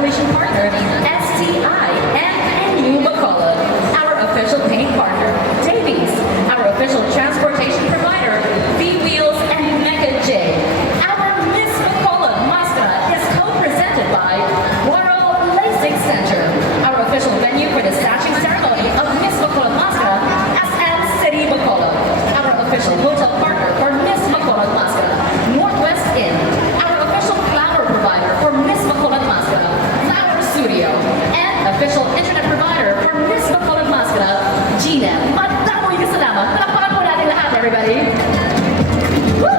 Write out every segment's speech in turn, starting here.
decoration partner, STI, and new Bacolod, our official paint partner, Davies, our official transportation provider, V-Wheels, and Mega J. Our Miss Bacolod Masskara is co-presented by World LASIK Center, our official venue for the Sashing ceremony of Miss Bacolod Masskara, SM City Bacolod, our official hotel partner for Miss Bacolod Masskara, Northwest Inn, our official flower provider for Miss Bacolod Masskara, Flower Studio, and official internet provider for Miss Bacolod Masskara, Gina. Madamo yung salamat. Palakpakan po natin lahat, everybody. Woo!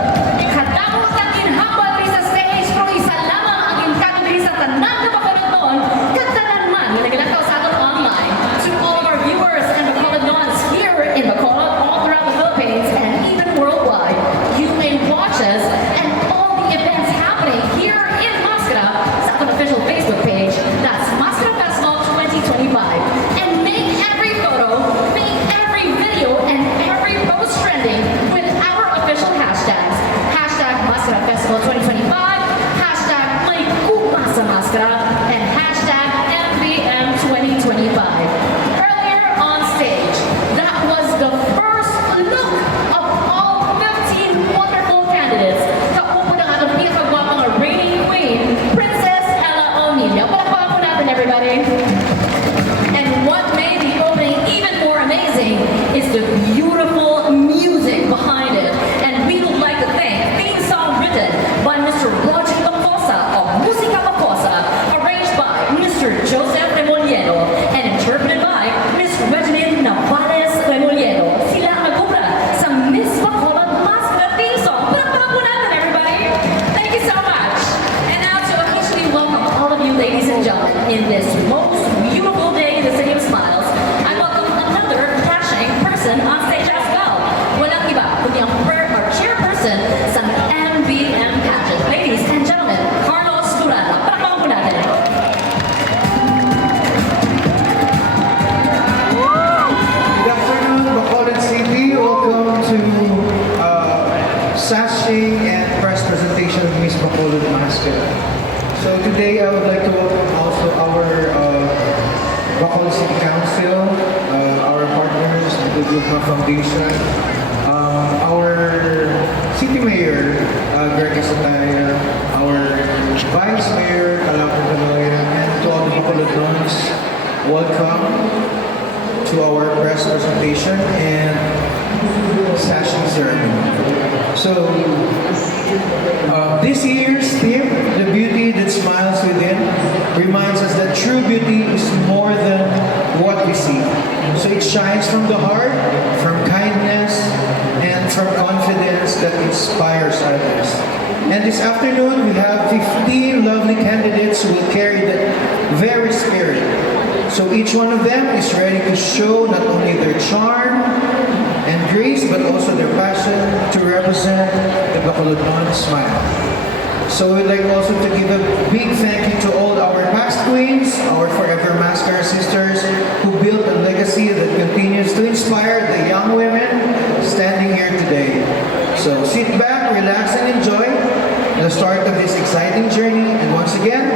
Kadamo sa ginhambal rin sa stage, pero isa lamang ang inkabili sa tanang na Bacolod noon, katanan man, nilagalaw sa atin online. To all of our viewers and Bacolod noons here in Bacolod, all throughout the Philippines, and even worldwide, you may watch us and all the events happening here in Masskara sa ating official Facebook page. That's Masskara Festival 2025. And make every photo, make every video, and every post trending with our official hashtags. Hashtag Masskara Festival 2025, hashtag May Kuma sa Masskara, and hashtag MVM 2025. Earlier on stage, that was the first look of all 15 wonderful candidates. Kaupo ng ating pinakagwapang reigning queen, Princess Ella O'Neill. Palakpakan po natin, everybody. And what made the opening even more amazing is the beautiful music behind it. And we would like to thank theme song written by Mr. Roger Bacosa of Musica Bacosa, arranged by Mr. Joseph Remoliero, and interpreted by Miss Reginald Navales Remoliero. Sila ang nagubra sa Miss Bacolod Masskara theme song. Palakpakan po natin, everybody. Thank you so much. And now to officially welcome all of you ladies and gentlemen in this most beautiful day in the City of Smiles, I welcome another dashing person on stage as well. Walang iba kundi ang chairperson sa MVM pageant. Ladies and gentlemen, Carlos Durana. Palakpakan po natin. Good afternoon, Bacolod City. Welcome to Sashing and press presentation of Miss Bacolod Masskara. So today I would like to welcome also our Bacolod City Council, our partners, the Gugma Foundation, our City Mayor, Greg Sataya, our Vice Mayor, Calapon Caloya, and to all the Bacolod noons, welcome to our press presentation and Sashing ceremony. So, this year's theme, The Beauty That Smiles Within, reminds us that true beauty is more than what we see. So it shines from the heart, from kindness, and from confidence that inspires others. And this afternoon, we have 15 lovely candidates who will carry that very spirit. So each one of them is ready to show not only their charm and grace, but also their passion to represent the Bacolod smile. So we'd like also to give a big thank you to all our past queens, our forever Masskara sisters, who built a legacy that continues to inspire the young women standing here today. So sit back, relax, and enjoy the start of this exciting journey. And once again,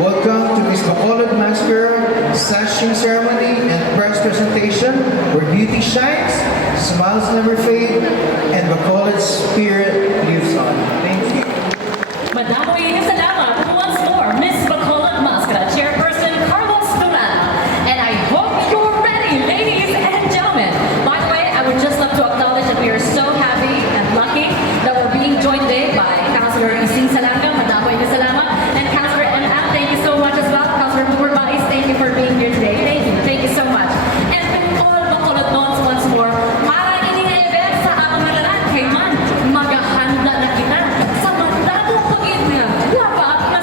welcome to Miss Bacolod Masskara Sashing ceremony and press presentation, where beauty shines, smiles never fade, and Bacolod's spirit lives on. Thank you. Madamo yung salamat. Once more, Miss Bacolod Masskara, Chairperson Carlos Durana. And I hope you're ready, ladies and gentlemen. By the way, I would just love to acknowledge that we are so happy and lucky that we're being joined today by Councilor Ising Salanga. Madamo yung salamat. And Councilor M.M., thank you so much as well. Councilor Boomer Bais, thank you for being here today. Thank you. Thank you so much. And with all Bacolod noons once more, para ining event sa ating malalan, kay man, maghahanda na kita sa madamong pag-ibig. Lapat na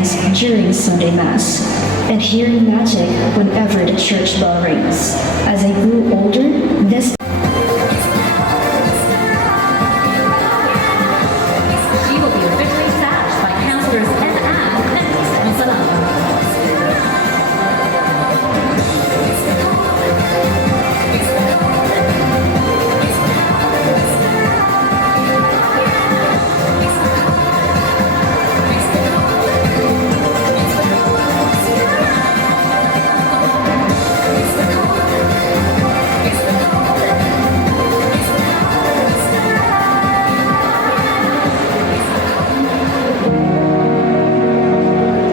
dance during Sunday Mass, and hearing magic whenever the church bell rings. As I grew older, this She will be officially sashed by counselors Anne and Lisa Salama.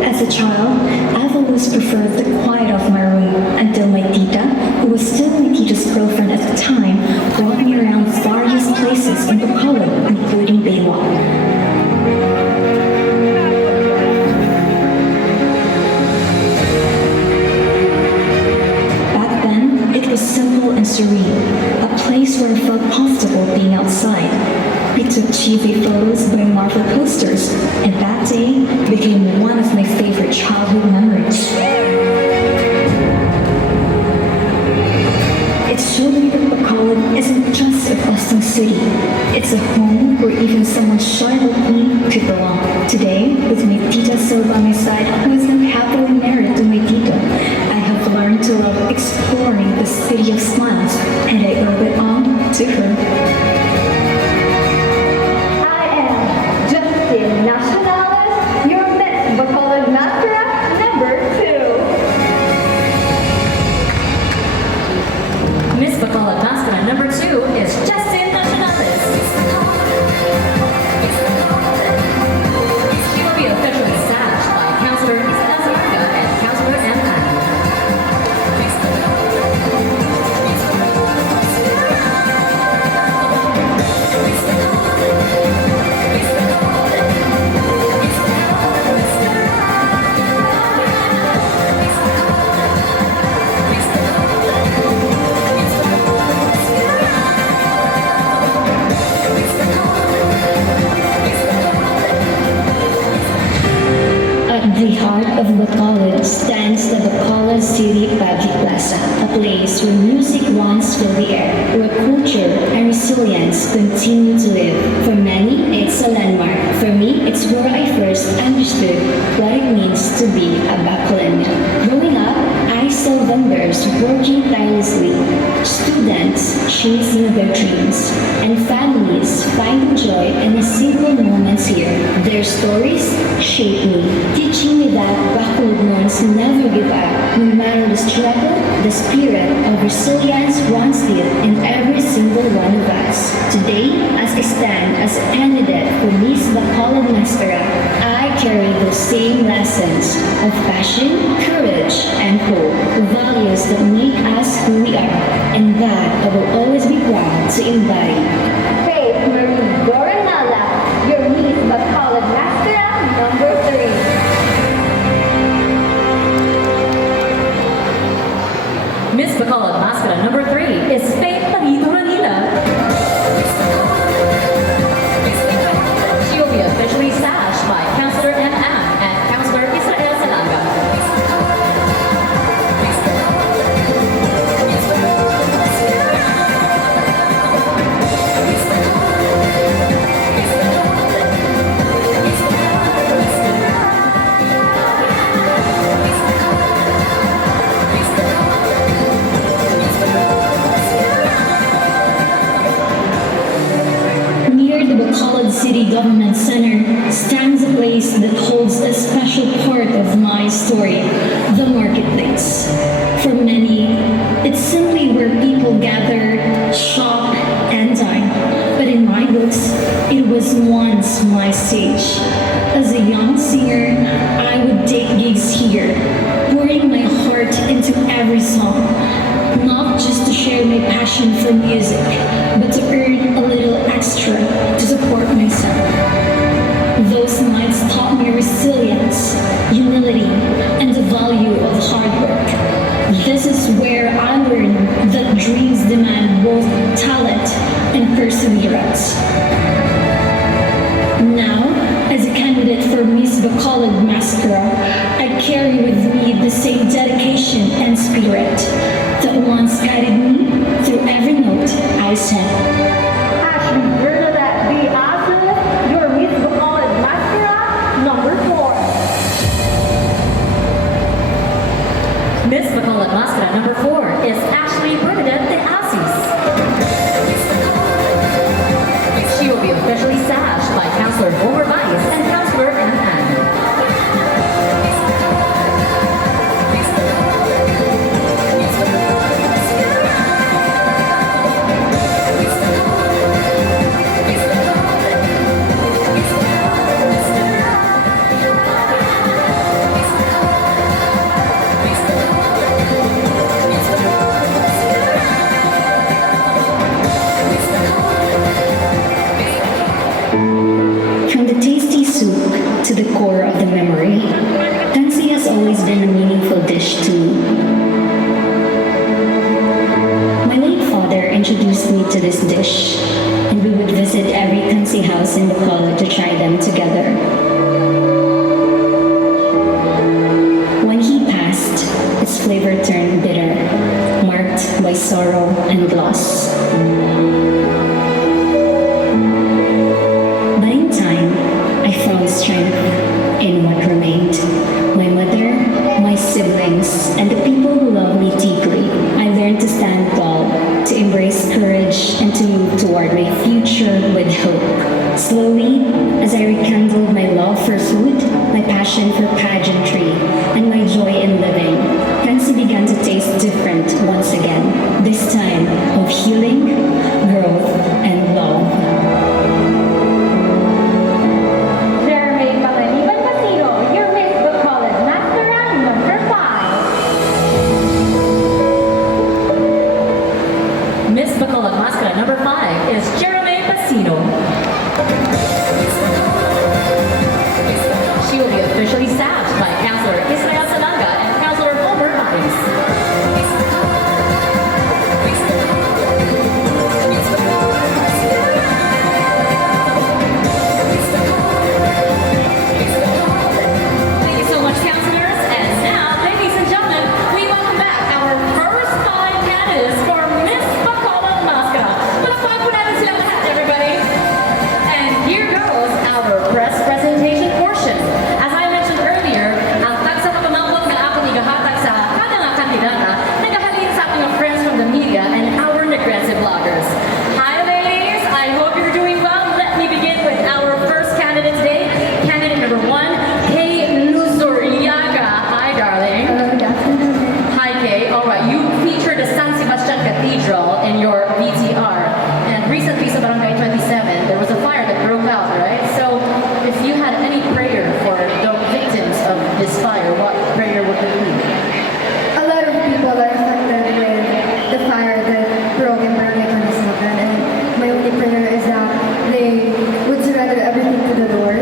As a child, I've always preferred the quiet of my room until my tita, who was still my tita's girlfriend at the time, brought me around various places in Bacolod, including Bacolod. Back then, it was simple and serene, a place where I felt comfortable being outside. We took cheesy photos by Marvel posters, and that day became one of my favorite childhood memories. It showed me that Bacolod isn't just a bustling city. It's a home where even someone shy like me could belong. Today, with my tita still by my side, who is now happily married to my tita, I have learned to love exploring the city of smiles, and I owe it all to her. Nationales, your Miss Bacolod Masskara number 2. Miss Bacolod Masskara number 2 is Justin Nationales. She will be officially sashed by counselor Isabel Salanga and counselor Anne. At the heart of Bacolod stands the Bacolod City Public Plaza, a place where music once filled the air, where culture and resilience continue to live. For many, it's a landmark. For me, it's where I first understood what it means to be a Bacolod. Growing up, I saw vendors working tirelessly, students chasing their dreams, and families finding joy in the simple moments here. Their stories shaped me, teaching me that Bacoloders never give up. No matter the struggle, the spirit of resilience runs deep in every single one of us. Today, as I stand as a candidate for Miss Bacolod Masskara, I carry those same lessons of passion, courage, and hope, values that make us who we are, and that I will always be proud to embody. Faith Marie Goranala, your Miss Bacolod Masskara number 3. Miss Bacolod Masskara number 3 is Faith Marie Goranila. She will be officially sashed by counselor Anne and counselor Israel Salanga. Near the Bacolod City Government Center stands a place that holds a special part of my story, the marketplace. For many, it's simply where people gather, shop, and dine. But in my books, it was once my stage. As a young singer, I would take gigs here, pouring my heart into every song. Not just to share my passion for music, but to earn a little extra to support myself. Those nights taught me resilience, humility, and the value of hard work. This is where I learned that dreams demand both talent and perseverance. Now, as a candidate for Miss Miss Bacolod Masskara, I carry with me the same dedication and spirit that once guided me through every note I sang. Ashley Bernadette B. Asus, your Miss Bacolod Mascara, number 4. Miss Bacolod Mascara number 4 is Ashley Bernadette de Asis. She will be officially sashed by Counselor Homer Vice and Counselor Ann Ann. From the tasty soup to the core of the memory, tansi has always been a meaningful dish to me. My late father introduced me to this dish, and we would visit every tansi house in Bacolod to try them together. When he passed, its flavor turned bitter, marked by sorrow and loss. But in time, I found strength in what remained. My mother, my siblings, and the people who love me deeply. I learned to stand tall, to embrace courage, and to move toward my future with hope. Slowly, as I rekindled my love for food, my passion for pageantry, and my joy in living, Fancy began to taste different once again, this time of healing, growth, and love. Jeremy Pangaliban Basino, your Miss Bacolod Mascara, number 5. Miss Bacolod Mascara number 5 is Jeremy Pacino. She will be officially sashed by Counselor Israel Salaga and Counselor Homer Ice. Thank you so much, counselors. And now, ladies and gentlemen, we welcome back our first 5 candidates for Miss Bacolod Mascara. Palakpakan po natin silang lahat, everybody. And here goes our press presentation portion. As I mentioned earlier, ang tagsa na pamangkot na ako ni gahatag sa kada nga kandidata, nagahalin sa ating mga friends from the media and our aggressive bloggers. Hi, ladies. I hope you're doing well. Let me begin with our first candidate today. Candidate number 1, Kay Luzuriaga. Hi, darling. Hi, Kay. All right, you featured the San Sebastian Cathedral in your VTR. And recently sa Barangay 27, there was a fire that broke out, right? So if you had any prayer for the victims of this fire, what prayer would it be? A lot of people are affected with the fire that broke in Barangay 27, and my only prayer is that they would surrender everything to the Lord,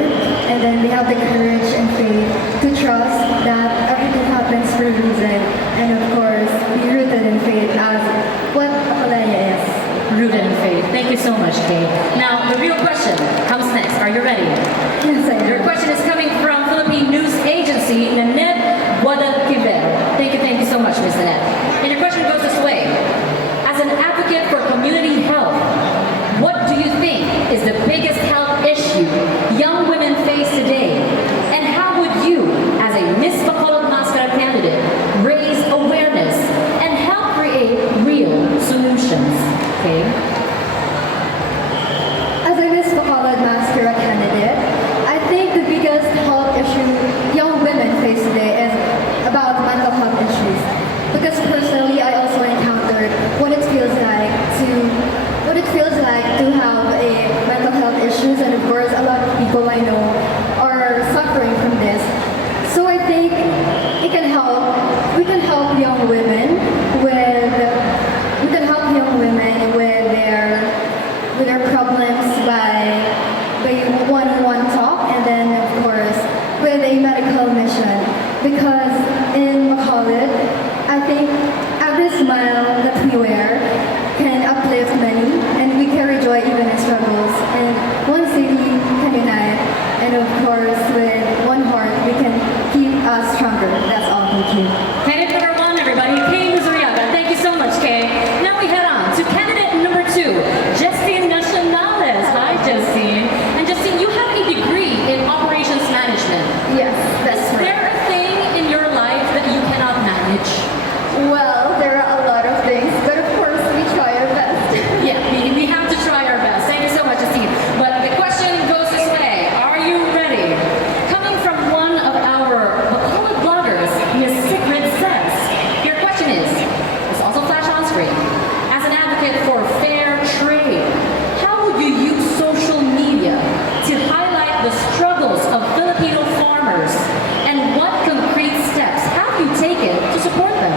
and then they have the courage and faith to trust that everything happens for a reason, and of course, be rooted in faith as what Akalaya is. Rooted in faith. Thank you so much, Kay. Now, the real question comes next. Are you ready? Yes, I Your am. question is coming from Philippine news agency, Nanette Guadalquivir. Thank you so much, Ms. Nanette. And your question goes this way. As an advocate for community health, what do you think is the biggest health issue young women face today? And how would you, as a Miss Bacolod Mascara candidate, raise awareness and help create real solutions? Okay? As a Miss Bacolod Mascara candidate, I think the biggest health issue young women face today is about mental health issues. Because personally, I also encountered what it feels like to have a mental health issues, and of course, a lot of people I know are suffering from this. So I think it can help. We can help young women with their problems by one-on-one talk, and then of course with a medical mission. Because in Bacolod, I think every smile that we wear can uplift many, and we carry joy even in struggles. And one city can unite, and of course with one you. Candidate number one, everybody, Kay Muzuriaga. Thank you so much, Kay. Now we head on to candidate number two, Justine Nacionales. Hi, Justine. And Justine, you have a degree in operations management. Yes, that's Is right. there a thing in your life that you cannot manage? Well, there are a lot of things, but of course we try our best. Yeah, we have to try our best. Thank you so much, Justine. But the question goes this way. Are you ready? Coming from one of our Bacolod bloggers, Miss Sigrid says, your question is, it's also flash on screen. As an advocate for fair trade, how would you use social media to highlight the struggles of Filipino farmers? And what concrete steps have you taken to support them?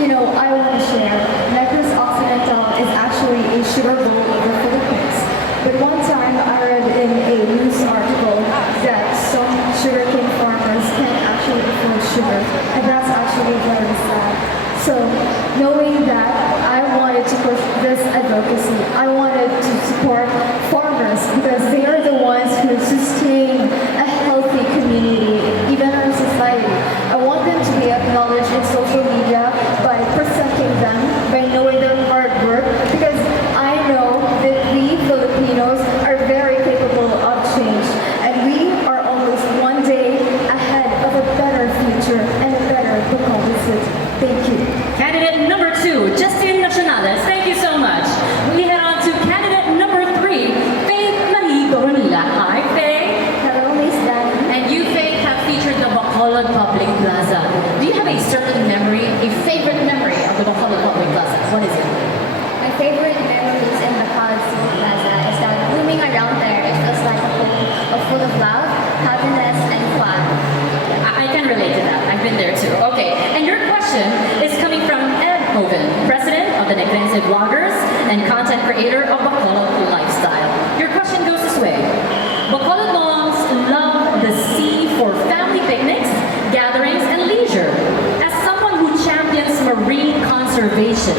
You know, I want to share. Negros Occidental is actually a sugar bowl of the Philippines. But one time I read in a news article that some sugarcane farmers can't actually afford sugar. And that's actually very sad. So knowing that, I wanted to push this advocacy. I wanted to support farmers because they are the ones who sustain a healthy community, even our society. I want them to be acknowledged in social media by presenting them, by knowing their hard work, because I know that we Filipinos are very capable of change, and we are always one day ahead of a better future and a better Bacolod city. Thank you. Candidate number two, Justine Nacionales. Thank you so much. We head on to candidate number three, Faith Marie Goronila. Hi, Faith. Hello, Miss Dan. And you, Faith, have featured the Bacolod Public Plaza. Do you have a certain memory, a favorite memory of the Bacolod Public Plaza? What is it? My favorite memories in Bacolod City Plaza is that roaming around there, it feels like a home full of love, happiness, and fun. I can relate to that. I've been there too. Okay, and your question is coming from Ed Hoven, president of the Negrense Vloggers and content creator of Bacolod Lifestyle. Your question goes this way. Bacolod moms love the sea for family picnics, gatherings, and leisure. As someone who champions marine conservation,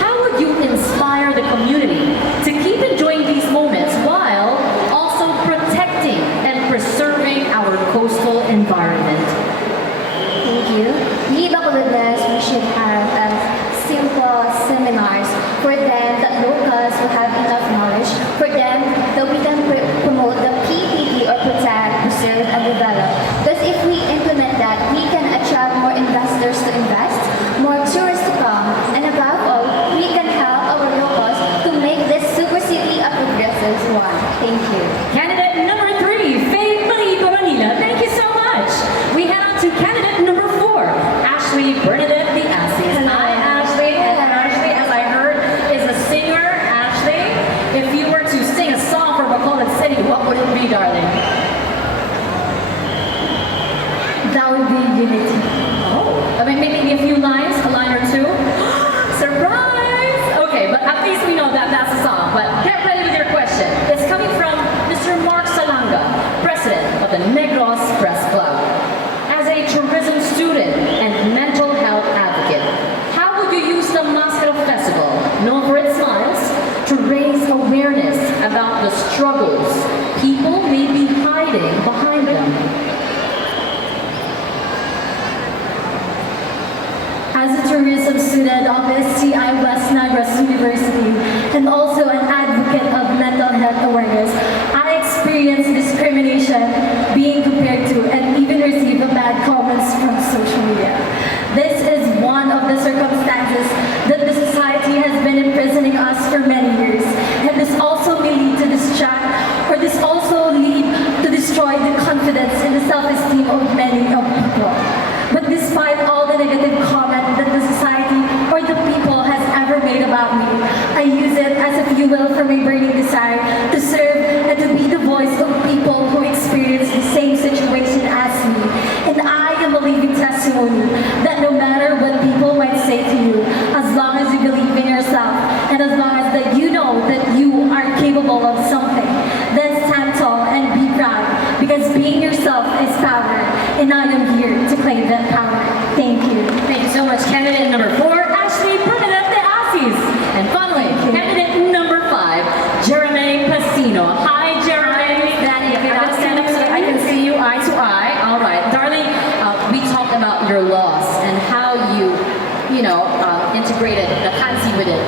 how would you inspire the community to keep enjoying these moments while also protecting and preserving our coastal environment? Thank you. We Bacoloders, we should have simple seminars for them that locals will have enough knowledge for them that we can promote the PPP or protect, preserve, and develop. Because if we implement that, we can attract more investors to invest, more tourists to come, and above all, we can help our locals to make this super city a progressive one. Thank you. Candidate number three, Faith Marie Coronila. Thank you so much. We head on to candidate number four, Ashley Bernadette de Assis. Hi, Ashley. And Ashley, as I heard, is a singer. Ashley, if you were to sing a song for Bacolod City, what would it be, darling? That would be unity. Oh, I mean, maybe a few lines, a line or two. Surprise! Okay, but at least we know that that's a song. But get ready with your question. It's coming from Mr. Mark Salanga, president of the Negros Press Club. As a tourism student and mental health advocate, how would you use the Masskara Festival, known for its smiles, to raise awareness about the struggles people may be hiding behind them? As a tourism student of STI West Negros University and also an advocate of mental health awareness, I experienced discrimination, being compared to, and even receive bad comments from social media. This is one of the circumstances that the society has been imprisoning us for many years, and this also may lead to distract, or this also lead to destroy the confidence and the self-esteem of many of people. But despite all the negative comment that the society or the people has ever made about me, I use it as a fuel for my burning desire to serve and to be the voice of people who experience the same situation as me. And I am a living testimony that no matter what people might say to you, as long as you believe in yourself and as long as that you know that you are capable of something, then stand tall and be proud, because being yourself is power, and I am here to claim that power. Thank you. Thank you so much. Candidate number four, Ashley Bernadette de Assis. And finally, candidate number five, Jeremy Pacino. Hi, Jeremy. If you not stand up so that I can see you eye to eye. All right, darling, we talked about integrated the fancy with it.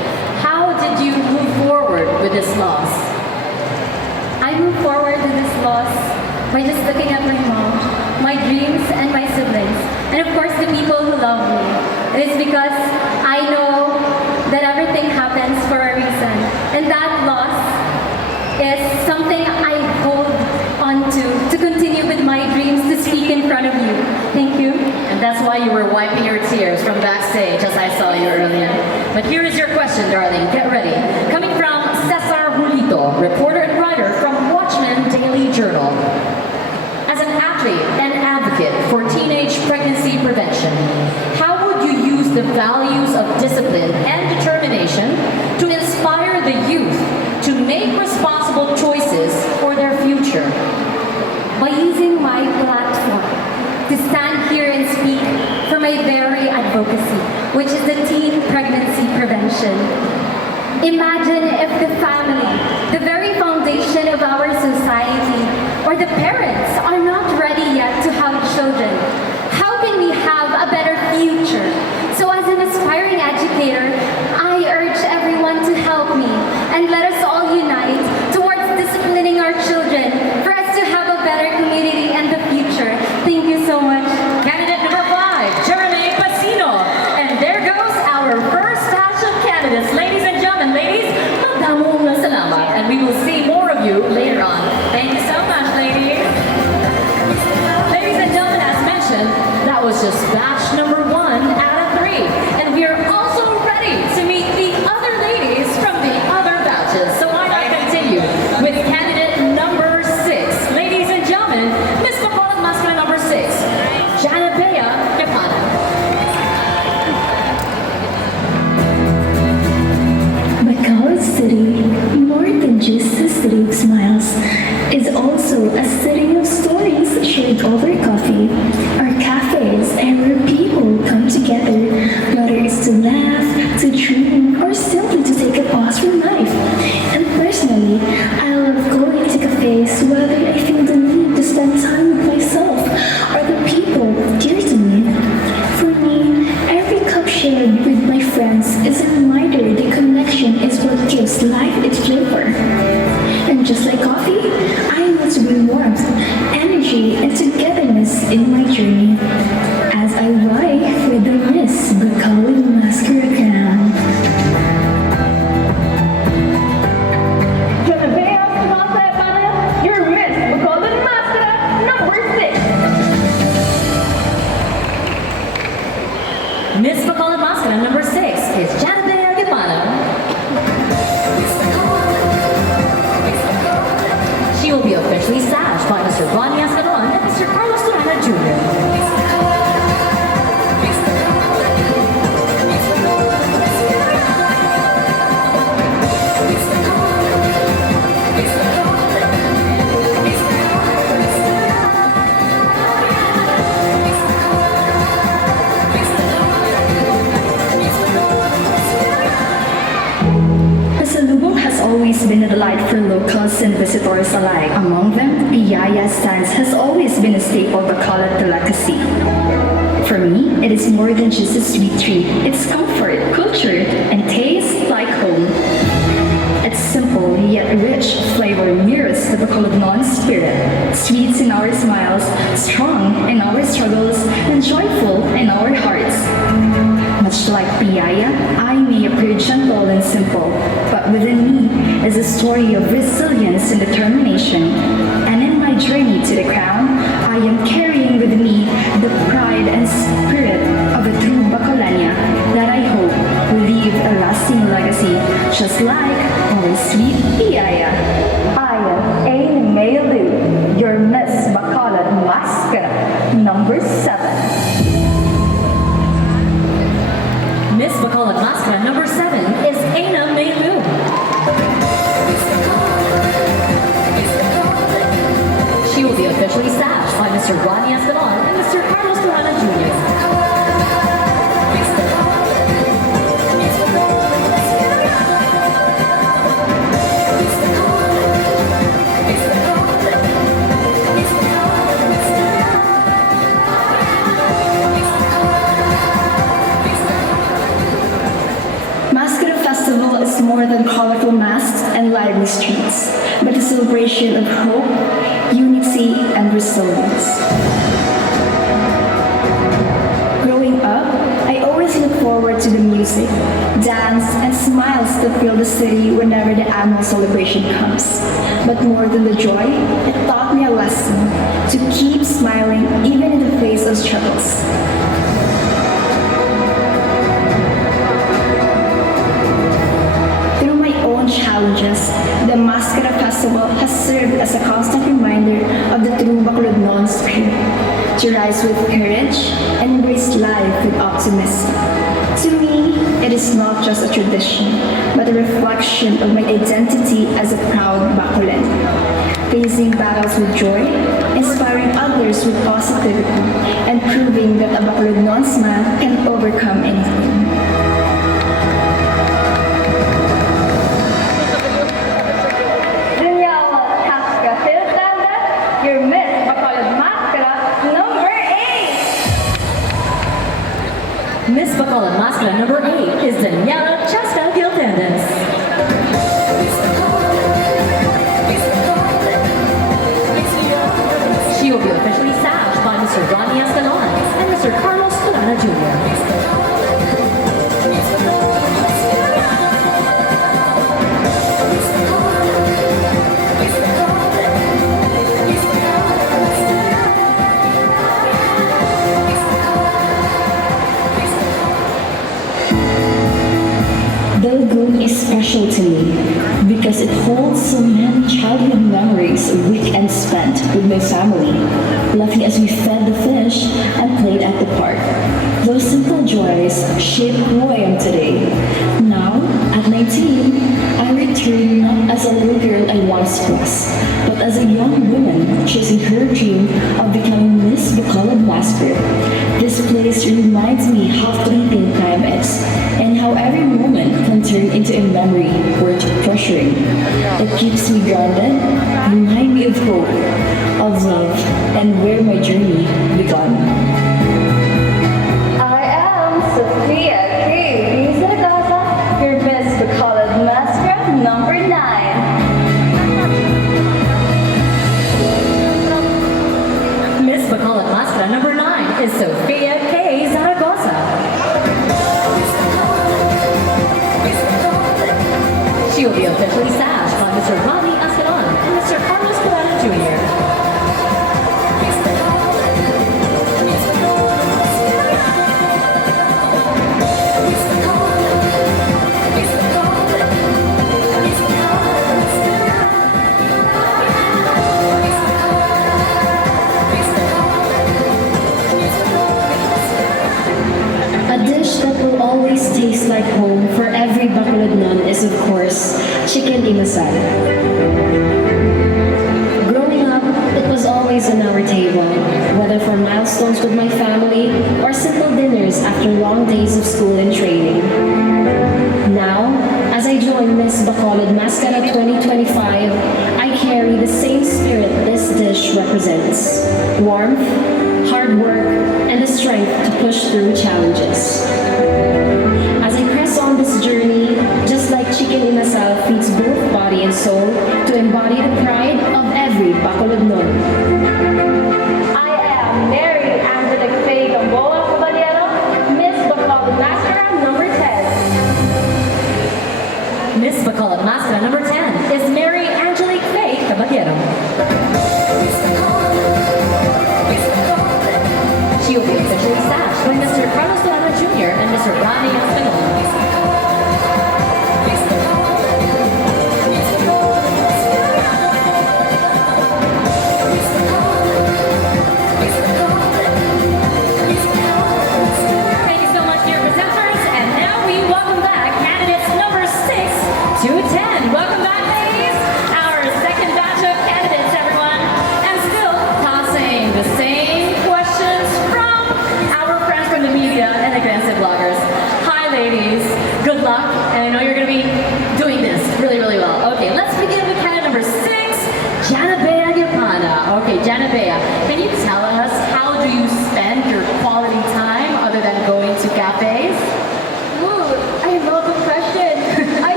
How did you move forward with this loss? I move forward with this loss by just looking at my mom, my dreams, and my siblings, and of course the people who love me. It is because I know that everything happens for a reason, and that loss is something I hold on to continue with my dreams to speak in front of you. Thank you. And that's why you were wiping your tears from backstage as I saw you earlier. But here is your question, darling. Get ready. Coming from Cesar Julito, reporter and writer from Watchman Daily Journal. As an athlete and advocate for teenage pregnancy prevention, how would you use the values of discipline and determination to inspire the youth to make responsible choices for their future? By using my platform to stand here and speak for my very advocacy, which is the teen pregnancy prevention. Imagine if the family, the very foundation of our society, or the parents are not ready yet to have children. How can we have a better future? So as an aspiring educator, I urge everyone to help me and let us all unite towards disciplining our children for us to have a better community and the future. Thank you so much. Candidate number 5, Jeremy Pacino. And there goes our first batch of candidates. Ladies and gentlemen, ladies, magdamong na salamat. And we will see more of you later on. Thank you so much, ladies. Ladies and gentlemen, as mentioned, that was just batch number 1 out of 3. And we are also ready to meet the other ladies from the other batches. So why not continue with candidate number 6. Ladies and gentlemen, Miss Bacolod Masskara number 6, Janabea Yapana. Bacolod City, more than just a city of smiles, is also a city of stories shared over coffee, or cafes, and where people come together, whether it's to laugh, to dream, or simply to take a pause from life. And personally, I love going to cafes whether I feel the need to spend time with myself or the people dear to me. For me, every cup shared with my friends is a reminder that connection is what gives life its flavor. And just like coffee, I want to bring warmth, energy, and togetherness in my journey as I vie with the Miss Bacolod Masskara crown. Janabea Yapana, your Miss Bacolod Masskara number 6. Miss Bacolod Masskara number 6 is Janabea Yapana. She will be officially sashed by Mr. Ronnie Escalon and Mr. Carlos Durana Jr. Pasalubong has always been a delight for locals and visitors alike. Among them, Piyaya stands has always been a staple of Bacolod delicacy. For me, it is more than just a sweet treat. It's comfort, culture, and taste like home. Its simple yet rich flavor mirrors the Bacolod non-spirit. Sweets in our smiles, strong in our struggles, and joyful in our hearts. Much like Piyaya, I may appear gentle and simple, but within me is a story of resilience and determination. And in my journey to the crown, I am carrying with me the pride and spirit of a true Bacolania that I hope will leave a lasting legacy, just like our sweet Piyaya. I am A. Maylu, your Miss Bacolod Masskara number 7. Miss Bacolod Masskara number 7 is Aina Meilu. She will be officially sashed by Mr. Ronnie Escalon and Mr. Carlos Durana Jr. more than colorful masks and lively streets, but a celebration of hope, unity, and resilience. Growing up, I always look forward to the music, dance, and smiles that fill the city whenever the annual celebration comes. But more than the joy, it taught me a lesson to keep smiling even in the face of struggles. Through my own challenges, the Masskara Festival has served as a constant reminder of the true Bacolod spirit, to rise with courage and embrace life with optimism. To me, it is not just a tradition, but a reflection of my identity as a proud Bacolod. Facing battles with joy, inspiring others with positivity, and proving that a Bacolod smile can overcome anything. Your Miss Bacolod Masskara number 8. Miss Bacolod Masskara number 8 is Daniela Chasta Gildandas. She will be officially sashed by Mr. Ronnie Escalon and Mr. Carlos Solana Jr. The lagoon is special to me because it holds so many childhood memories of weekends spent with my family, laughing as we fed the fish and played at the park. Those simple joys shape who I am today. Now, at 19, I return not as a little girl I once was, but as a young woman chasing her dream of becoming Miss Bacolod Masskara. This place reminds me how fleeting time is, and how every moment can turn into a memory worth treasuring. It keeps me grounded, remind me of hope, of love, and where my journey began. I am Sophia K. Zaragoza, your Miss Bacolod Masskara number 9. Miss Bacolod Masskara number 9 is Sophia K. Zaragoza. She will be officially sashed by Mr. Ronnie Escalon and Mr. Carlos Solana Jr. A dish that will always taste like home for every Bacolod nun is, of course, chicken inasal. Growing up, it was always on our table, whether for milestones with my family or simple dinners after long days of school and training. Now, as I join Miss Bacolod Masskara 2025, I carry the same spirit this dish represents: warmth, hard work, and the strength to push through challenges. As I press on this journey, just like chicken inasal feeds both body and soul to embody the pride of every Bacolod nun. I am Mary Angelic Faye Gamboa Caballero, Miss Bacolod Masskara number 10. Miss Bacolod Masskara number 10 is Mary Angelique Faye Caballero. She will be officially sashed by Mr. Carlos Solana Jr. and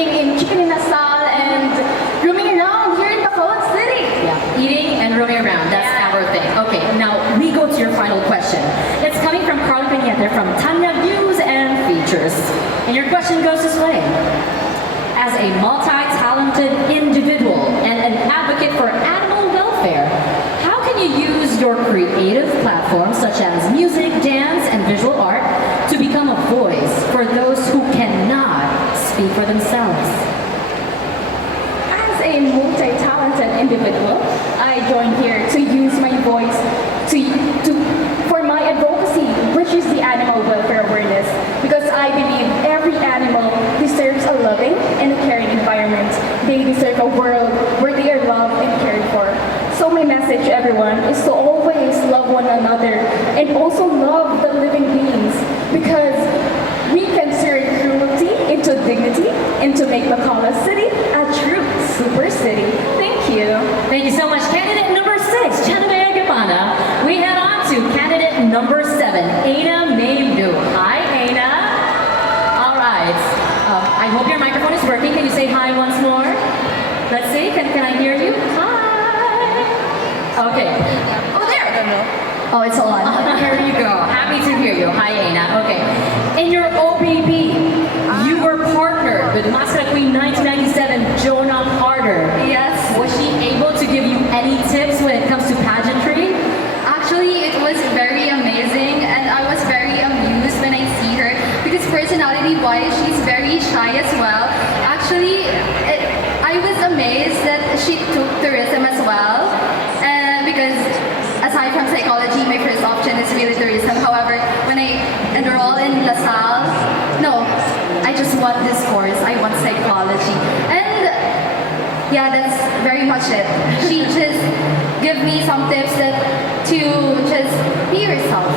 eating in chicken in Asal and roaming around here in Bacolod City. Yeah, eating and roaming around. That's Yeah. our thing. Okay, now we go to your final question. It's coming from Carl Pinete from Tanya Views and Features. And your question goes this way. As a multi-talented individual and an advocate for animal welfare, how can you use your creative platforms such as music, dance, and visual art to become a voice for those who cannot speak for themselves? As a multi-talented individual, I joined here to use my voice for my advocacy, which is the animal welfare awareness, because I believe every animal deserves a loving and a caring environment. They deserve a world where they are loved and cared for. So my message, everyone, is to always love one another and also love the living beings, because we can turn cruelty into dignity and to make Bacolod City a true super city. Thank you. Thank you so much. Candidate number 6, Chanamaya Gapana. We head on to candidate number 7, Aina Maylu. Hi, Aina. All right. I hope your microphone is working. Can you say hi once more? Let's see. Can I hear you? Hi. Okay. Oh, there. Oh, it's on. Here you go. Happy to hear you. Hi, Aina. Okay. In your OBB, you were partnered with Masskara Queen 1997, Jonah Carter. Yes. Was she able to give you any tips when it comes to pageantry? Actually, it was very amazing, and I was very amused when I see her because personality-wise, she's very shy as well. Actually, I was amazed that she took tourism as well, because aside from psychology, my first option is really tourism. However, when I enroll in LaSalle, no, I just want this course. I want psychology, and yeah, that's very much it. She just give me some tips that to just be yourself,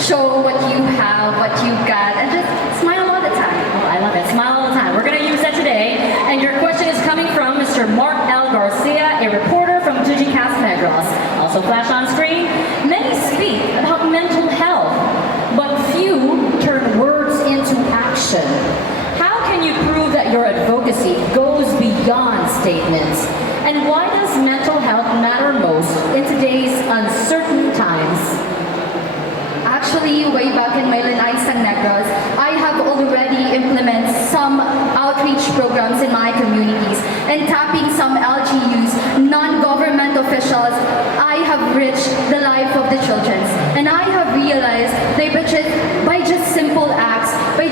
show what you have, what you got, and just smile all the time. Oh, I love it. Smile all the time. We're going to use that today. And your question is coming from Mr. Mark L. Garcia, a reporter from Tujicast Negros. Also flash on screen. Many speak about mental health, but few turn words into action. How can you prove that your advocacy goes beyond statements? And why does mental health matter most in today's uncertain times? Actually, way back in my Lanay San Negros, I have already implemented some outreach programs in my communities and tapping some LGUs, non-government officials. I have reached the life of the children, and I have realized they by just simple acts, by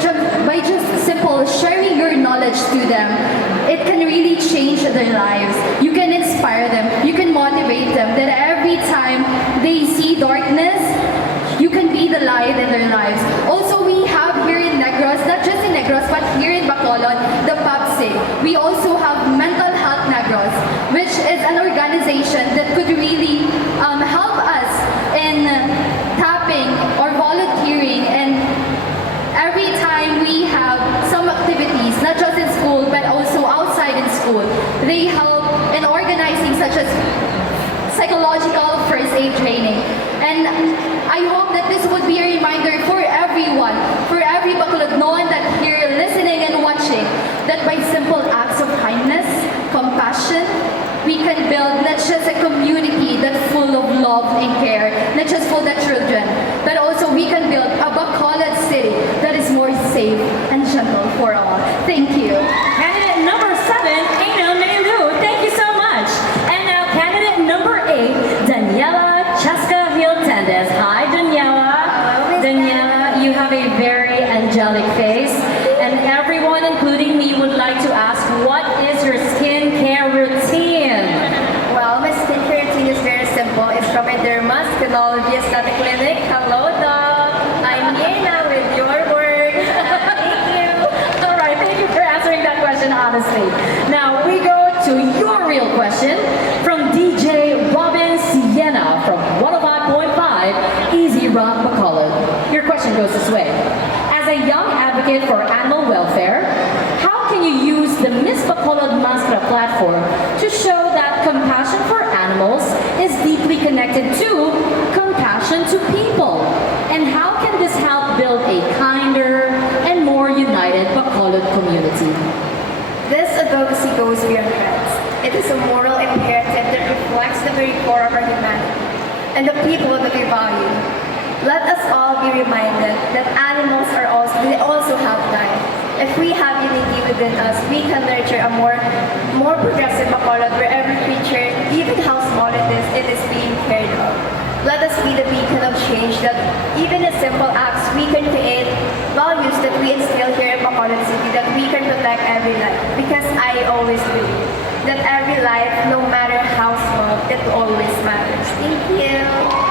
just simple sharing your knowledge to them, it can really change their lives. You can inspire them, you can motivate them that every time they see darkness, you can be the light in their lives. Also, we have here in Negros, not just in Negros, but here in Bacolod, the PAPSIG. We also have Mental Health Negros, which is an organization that could really help us in tapping or volunteering. And every time we have some activities, not just in school, but also outside in school, they help in organizing such as psychological first aid training. And I hope that this would be a reminder for everyone, for every Bacolodnon that here listening and watching, that by simple acts of kindness, compassion, we can build not just a community that's full of love and care, not just for the children, but also we can build a Bacolod city that is more safe and gentle for all. Thank you. Candidate number 7, Aina Maylu. Thank you so much. And now candidate number 8, Daniela Chaska Hiltendes. Hi, Daniela. Daniela, you have a very angelic face, and everyone, including me, would like to ask, what is your skincare routine? Well, my skincare routine is very simple. It's from my Derma's Skinology Aesthetic Clinic. Hello, Doc. I'm Yena with your work. Thank you. All right, thank you for answering that question honestly. Now we go to your real question from DJ Robin Sienna from 105.5 Easy Rock Bacolod. Your question goes this way. As a young advocate for animal welfare, how can you use the Miss Bacolod Masskara platform to show that compassion for animals is deeply connected to compassion to people? And how can this help build a kinder and more united Bacolod community? This advocacy goes beyond rights. It is a moral imperative that reflects the very core of our humanity and the people that we value. Let us all be reminded that animals they also have life. If we have unity within us, we can nurture a more progressive Bacolod where every creature, even how small it is being cared of. Let us be the beacon of change that even in simple acts we can create values that we instill here in Bacolod City, that we can protect every life. Because I always believe that every life, no matter how small, it always matters. Thank you.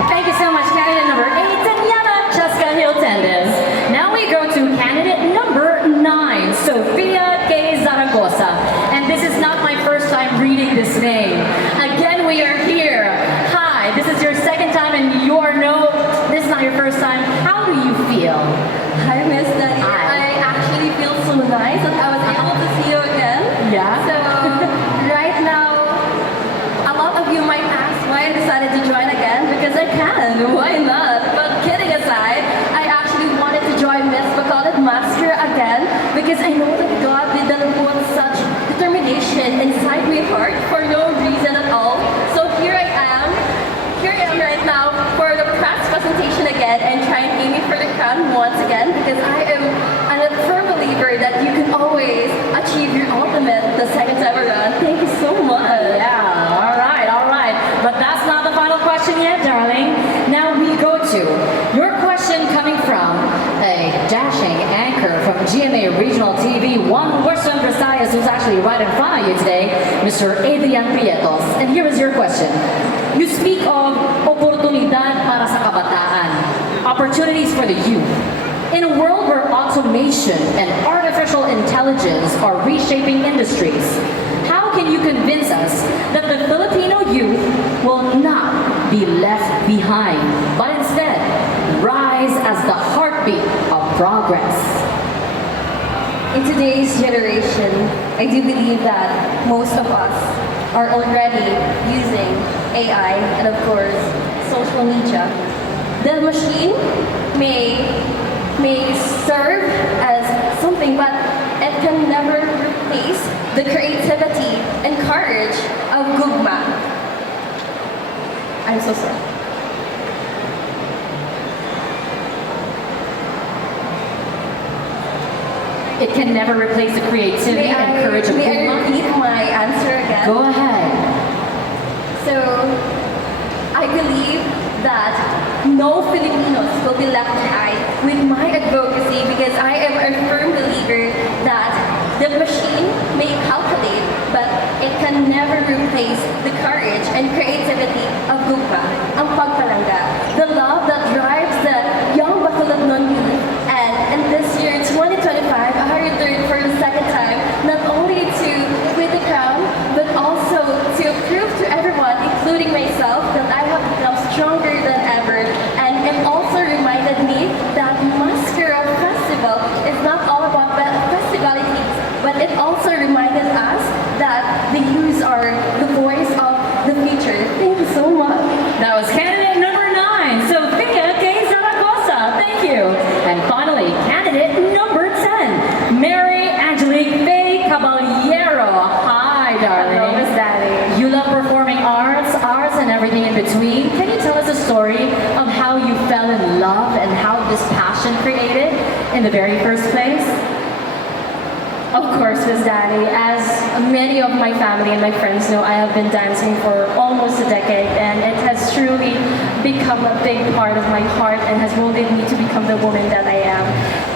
Thank you so much, candidate number 8, Tanyana Cheska Hiltendez. Now we go to candidate number 9, Sofia K. Zaragoza. And this is not my first time reading this name. Again, we are here. Hi, this is your second time and this is not your first time. How do you feel? Hi, Miss Daddy. Hi. I actually feel so nice that I was able to see you again. Yeah? So, right now, a lot of you might ask why I decided to join again, because I can. Why not? But kidding aside, I actually wanted to join Miss Bacolod Masskara again because I know that God didn't put such determination inside my heart for no reason at all. So here I am right now for the press presentation again and trying aiming for the crown once again, because I am a firm believer that you can always achieve your ultimate the second time around. Thank you so much. Yeah, all right. But that's not the final question yet, darling. Now we go to your question coming from a dashing anchor from GMA Regional TV 1 Western Visayas, who's actually right in front of you today, Mr. Adrian Prietos. And here is your question. You speak of oportunidad para sa kabataan, opportunities for the youth. In a world where automation and artificial intelligence are reshaping industries, how can you convince us that the Filipino youth will not be left behind, but instead rise as the heartbeat of progress? In today's generation, I do believe that most of us are already using AI and of course social media. The machine may serve as something, but it can never replace the creativity and courage of Gugma. I'm so sorry. It can never replace the creativity and courage of May I Gugma. repeat my answer again? Go ahead. So, I believe that no Filipinos will be left behind with my advocacy, because I am a firm believer that the machine may calculate, but it can never replace the courage and creativity of Gugma, ang pagpalangga, the love that drives the young Bacolod youth. And in this year, 2025, I returned for the second time, not only to win the crown, but also to prove to everyone, including myself, that I have become stronger than ever. And it also reminded me that Masskara Festival is not all about festivalities, but it also reminded us that the youth are the voice of the future. Thank you so much. That was candidate number 9, Sofia K. Zaragoza. Thank you. And finally, candidate number 10, Mary Angelique Faye Caballero. Hi, darling. Hello, Miss Daddy. You love performing arts and everything in between. Can you tell us a story of how you fell in love and how this passion created in the very first place? Of course, Miss Daddy. As many of my family and my friends know, I have been dancing for almost a decade, and it has truly become a big part of my heart and has molded me to become the woman that I am.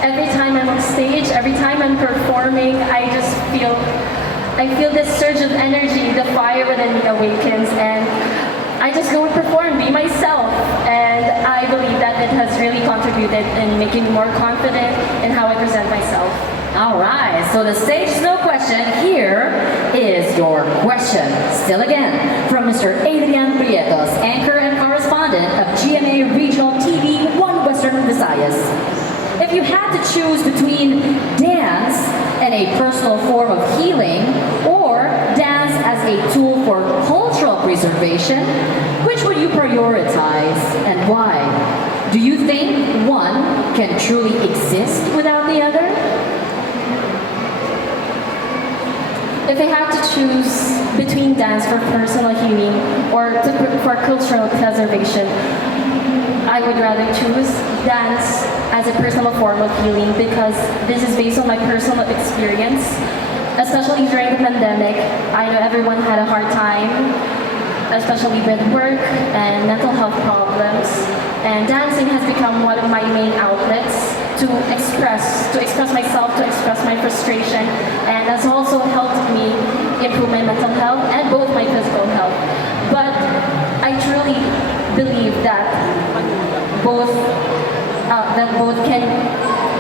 Every time I'm on stage, every time I'm performing, I feel this surge of energy, the fire within me awakens, and I just go and perform, be myself, and I believe that it has really contributed in making me more confident in how I present myself. All right, so the stage is no question. Here is your question. Still again, from Mr. Adrian Prietos, anchor and correspondent of GMA Regional TV 1 Western Visayas. If you had to choose between dance and a personal form of healing, or dance as a tool for cultural preservation, which would you prioritize and why? Do you think one can truly exist without the other? if I had to choose between dance for personal healing or for cultural preservation, I would rather choose dance as a personal form of healing because this is based on my personal experience. Especially during the pandemic, I know everyone had a hard time, especially with work and mental health problems. And dancing has become one of my main outlets to express myself, to express my frustration, and has also helped me improve my mental health and both my physical health. But I truly believe that both can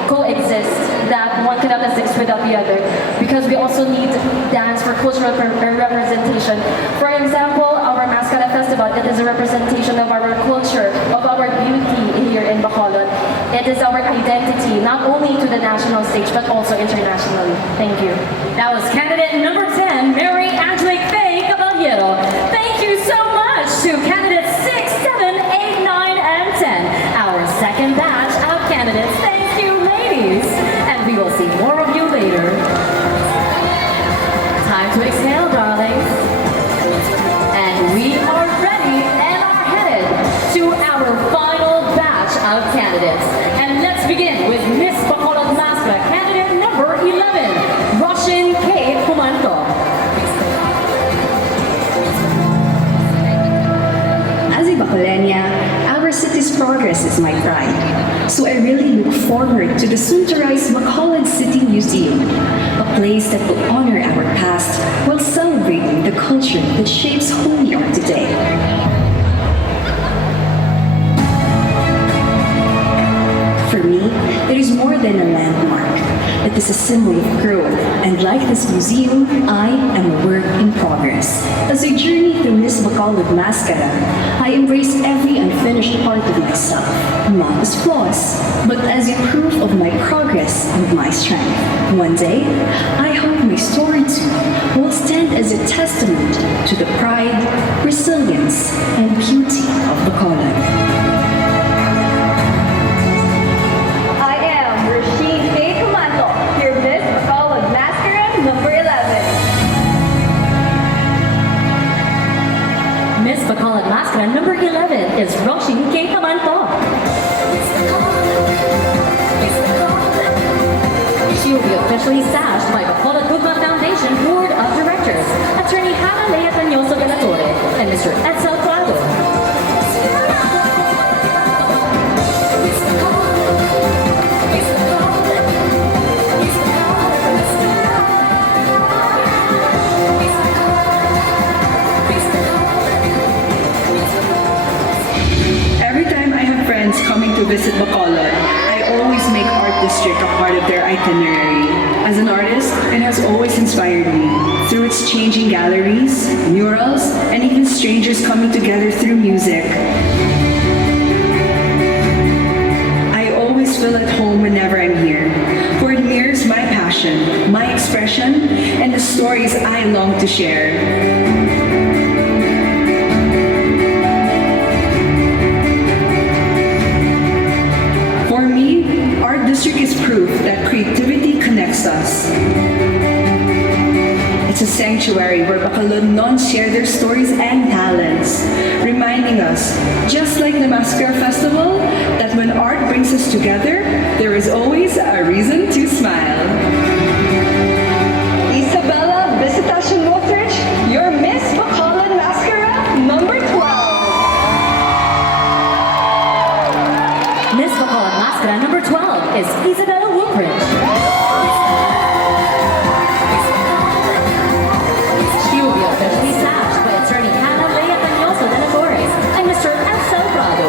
coexist, that one cannot exist without the other, because we also need dance for cultural representation. For example, our Masskara festival, it is a representation of our culture, of our beauty here in Bacolod. It is our identity, not only to the national stage, but also internationally. Thank you. That was candidate number 10, Mary Angelique Faye Caballero. Thank you so much to candidates 6, 7, 8, 9, and 10. Our second batch of candidates. Thank you, ladies. And we will see more of you later. Time to exhale, darlings. And we are ready and are headed to our final batch of candidates. And let's begin with Miss Bacolod Masskara, candidate number 11, Russian Kate Kumanto. As a Bacolenia, our city's progress is my pride. So I really look forward to the soon-to-rise Bacolod City Museum, a place that will honor our past while celebrating the culture that shapes who we are today. For me, it is more than a landmark. It is a symbol of growth, and like this museum, I am a work in progress. As I journey through Miss Bacolod Masskara, I embrace every unfinished part of myself, not as flaws, but as a proof of my progress and my strength. One day, I hope my story too will stand as a testament to the pride, resilience, and beauty of Bacolod. Miss Bacolod Masskara number 11 is Roshing K. Camanto. She will be officially sashed by Bacolod Gugma Foundation Board of Directors, Attorney Hannah Lea Cañoso de la Torre, and Mr. Edsel Prado. Coming to visit Bacolod, I always make Art District a part of their itinerary. As an artist, it has always inspired me through its changing galleries, murals, and even strangers coming together through music. I always feel at home whenever I'm here, for it mirrors my passion, my expression, and the stories I long to share. Art District is proof that creativity connects us. It's a sanctuary where Bacolodnons share their stories and talents, reminding us, just like the Masskara Festival, that when art brings us together, there is always a reason to smile. Isabella Visitation Motrich, your Miss Bacolod Masskara number 12. Miss Bacolod Masskara number 12 is Isabella Woodbridge. She will be officially sashed by Attorney Hannah Lea Cañoso de la Torre and Mr. Edsel Prado.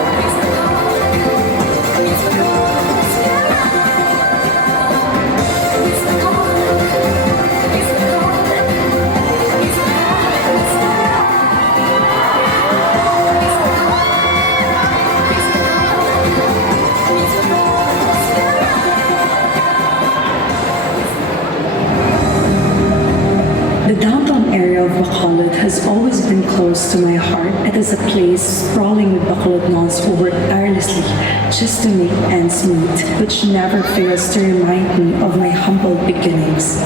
The downtown area of Bacolod has always been close to my heart. It is a place sprawling with Bacolodnons who work tirelessly just to make ends meet, which never fails to remind me of my humble beginnings.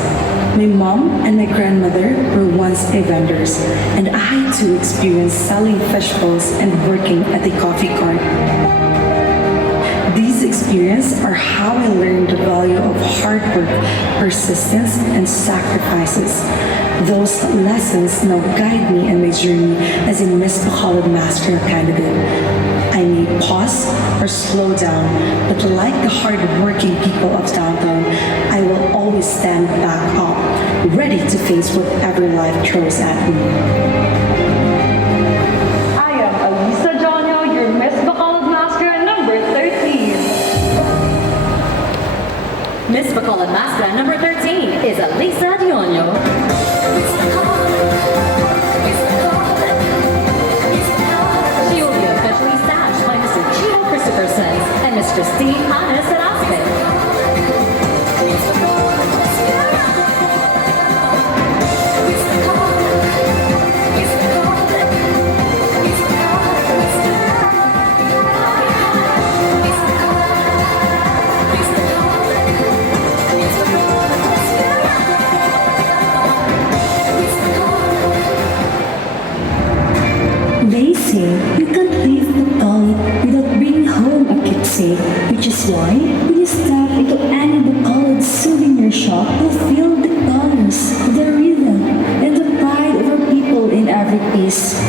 My mom and my grandmother were once vendors, and I too experienced selling vegetables and working at the coffee cart. These experiences are how I learned the value of hard work, persistence, and sacrifices. Those lessons now guide me in my journey as a Miss Bacolod Mascara candidate. I may pause or slow down, but like the hard-working people of downtown, I will always stand back up, ready to face whatever life throws at me. I am Alisa Jonio, your Miss Bacolod Mascara number 13. Miss Bacolod Mascara number 13 is Alisa Dionyo. She will be officially stashed by Mr. Chino Christopherson and Miss Christine Hannah Saraspe. They say you can't leave Bacolod without bringing home a keepsake, which is why when you step into any Bacolod souvenir shop, you'll feel the colors, the rhythm, and the pride of our people in every piece.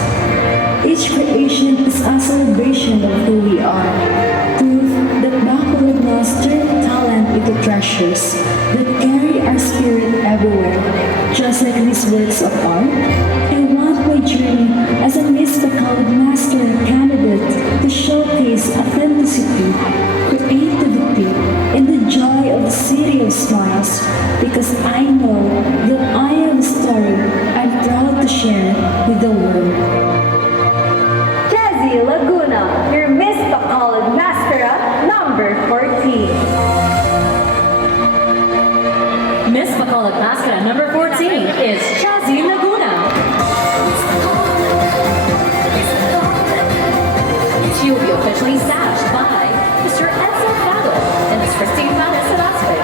Each creation is a celebration of who we are, proof that Bacolod lost their talent into treasures that carry our spirit everywhere, just like these works of art. I want my journey as a Miss Bacolod Mascara candidate to showcase authenticity, creativity, and the joy of the City of Smiles because I know that I have a story I'm proud to share with the world. Cecille Laguna, your Miss Bacolod Mascara number 14. Miss Bacolod Mascara number 14 is Chazi Laguna. She will be officially stashed by Mr. Edsel Fado and Miss Christine Hannah Saraspe.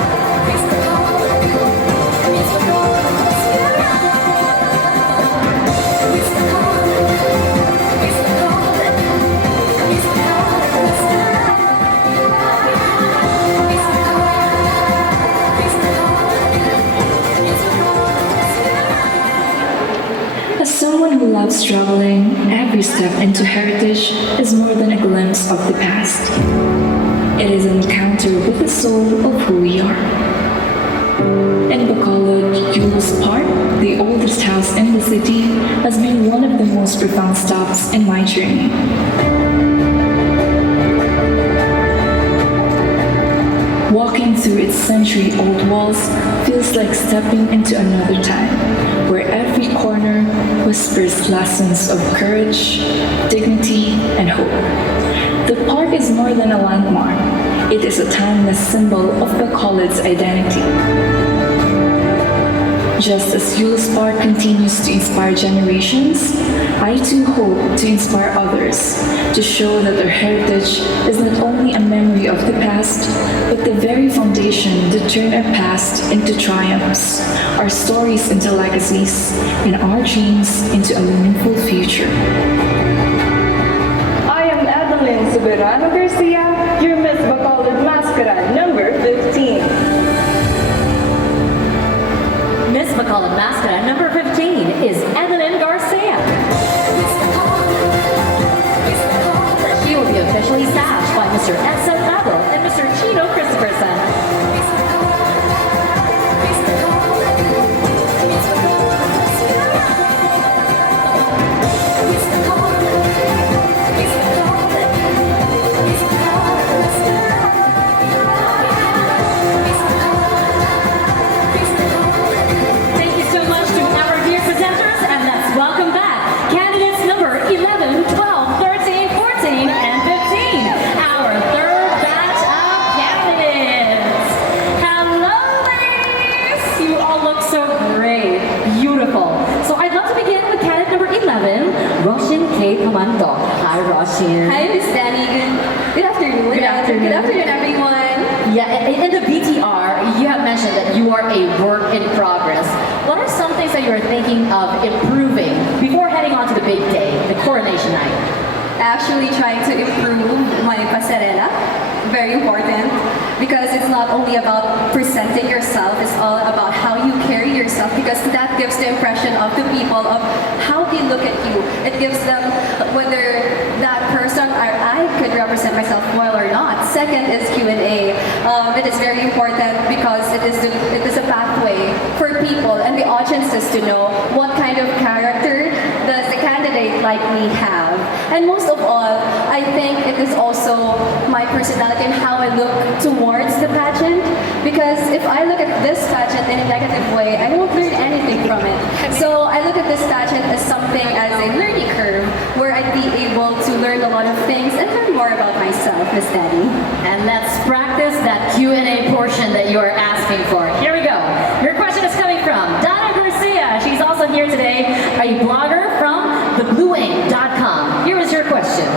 As someone who loves traveling, every step into heritage is more than a glimpse of the past. It is an encounter with the soul of who we are. In Bacolod, Yulo's Park, the oldest house in the city, has been one of the most profound stops in my journey. Walking through its century-old walls feels like stepping into another time, where every corner whispers lessons of courage, dignity, and hope. The park is more than a landmark. It is a timeless symbol of Bacolod's identity. Just as Yule's Park continues to inspire generations, I too hope to inspire others to show that our heritage is not only a memory of the past, but the very foundation that turn our past into triumphs, our stories into legacies, and our dreams into a meaningful future. I am Adeline Soberano Garcia, your Miss Bacolod Mascara number 15. Miss Bacolod Mascara number 15 is Evelyn Garcia. She will be officially stashed by Mr. Edson Fado and Mr. Chino Christopherson. Thank you so much to our dear presenters, and let's welcome back candidates number 11, 12, 13, 14, and 15. Our third batch of candidates. Hello, ladies! You all look so great. Beautiful. So I'd love to begin with candidate number 11, Roshin K. Pamando. Hi, Roshin. Hi, Miss Danny. Good afternoon. Good afternoon. Good afternoon, everyone. Yeah, in the BTR, you have mentioned that you are a work in progress. that you are thinking of improving before heading on to the big day, the coronation night? Actually trying to improve my pasarela. Very important because it's not only about presenting yourself, it's all about how you carry yourself because that gives the impression of the people of how they look at you. It gives them whether that person or I could represent myself well or not. Second is Q&A. It is very important because it is a pathway for people and the audiences to know what kind of character does the candidate like me have. And most of all, I think it is also my personality and how I look towards the pageant. Because if I look at this pageant in a negative way, I won't learn anything from it. So I look at this pageant as something as a learning curve where I'd be able to learn a lot of things and learn more about myself, Miss Daddy. And let's practice that Q&A portion that you are asking for. Here we go. Your question is coming from Donna Garcia. She's also here today, a blogger from theblueink.com. Here is your question.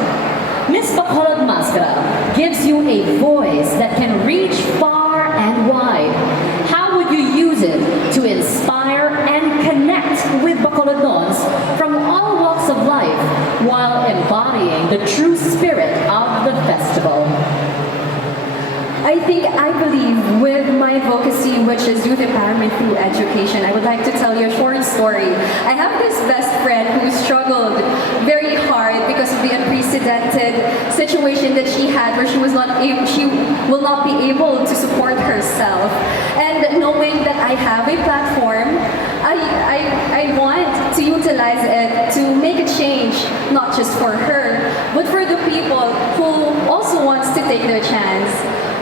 Miss Bacolod Masskara gives you a voice that can reach far and wide. How would you use it to inspire and connect with Bacolodons from all walks of life while embodying the true spirit of the festival? I believe with my advocacy, which is youth empowerment through education, I would like to tell you a short story. I have this best friend who struggled very hard because of the unprecedented situation that she had where she will not be able to support herself. And knowing that I have a platform, I want to utilize it to make a change, not just for her, but for the people who also wants to take their chance.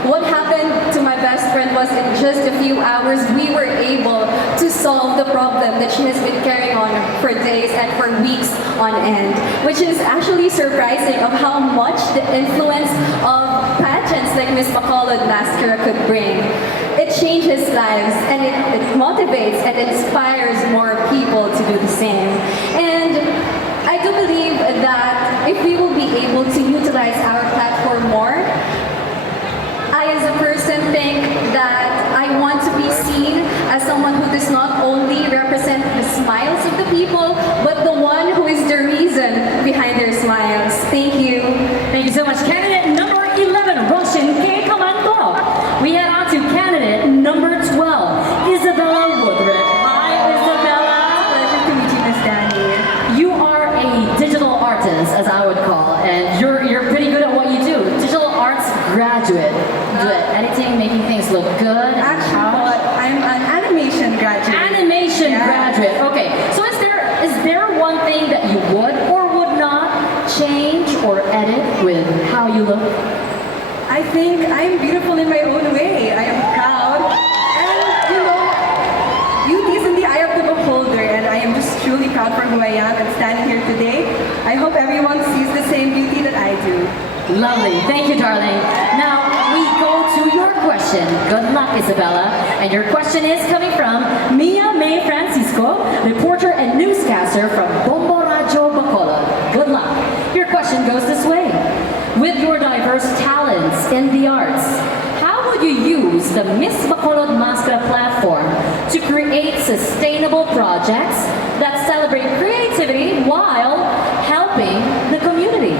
What happened to my best friend was in just a few hours, we were able to solve the problem that she has been carrying on for days and for weeks on end, which is actually surprising of how much the influence of pageants like Miss Bacolod Masskara could bring. It changes lives and it motivates and inspires more people to do the same. And I do believe that if we will be able to utilize our platform more, I as a person think that I want to be seen as someone who does not only represent the smiles of the people, but the one who is the reason behind their smiles. Thank you. Thank you so much. Candidate number 11, Roshin K. Kamanto. We head on to candidate number 12, Isabella Woodridge. Hi, Isabella. Pleasure to meet you, Miss Danny. You are a digital artist, as I would call, and you're pretty good at what you do. Digital arts graduate. Good at editing, making things look good. Actually, I'm an animation graduate. Animation graduate. Okay. So is there one thing that you would or would not change or edit with how you look? I think I'm beautiful in my own way. I am proud. And, beauty is in the eye of the beholder. And I am just truly proud for who I am and standing here today. I hope everyone sees the same beauty that I do. Lovely. Thank you, darling. Now, we go to your question. Good luck, Isabella. And your question is coming from Mia May Francisco, reporter and newscaster from Bombo Radio Bacolod. Good luck. Your question goes this way. With your diverse talents in the arts, how would you use the Miss Bacolod Masskara platform to create sustainable projects that celebrate creativity while helping the community?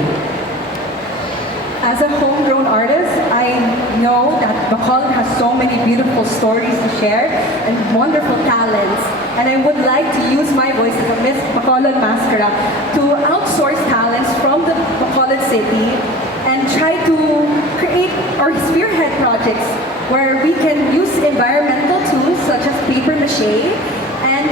As a homegrown artist, I know that Bacolod has so many beautiful stories to share and wonderful talents. And I would like to use my voice as a Miss Bacolod Masskara to outsource talents from the Bacolod city and try to create or spearhead projects where we can use environmental tools such as paper mache and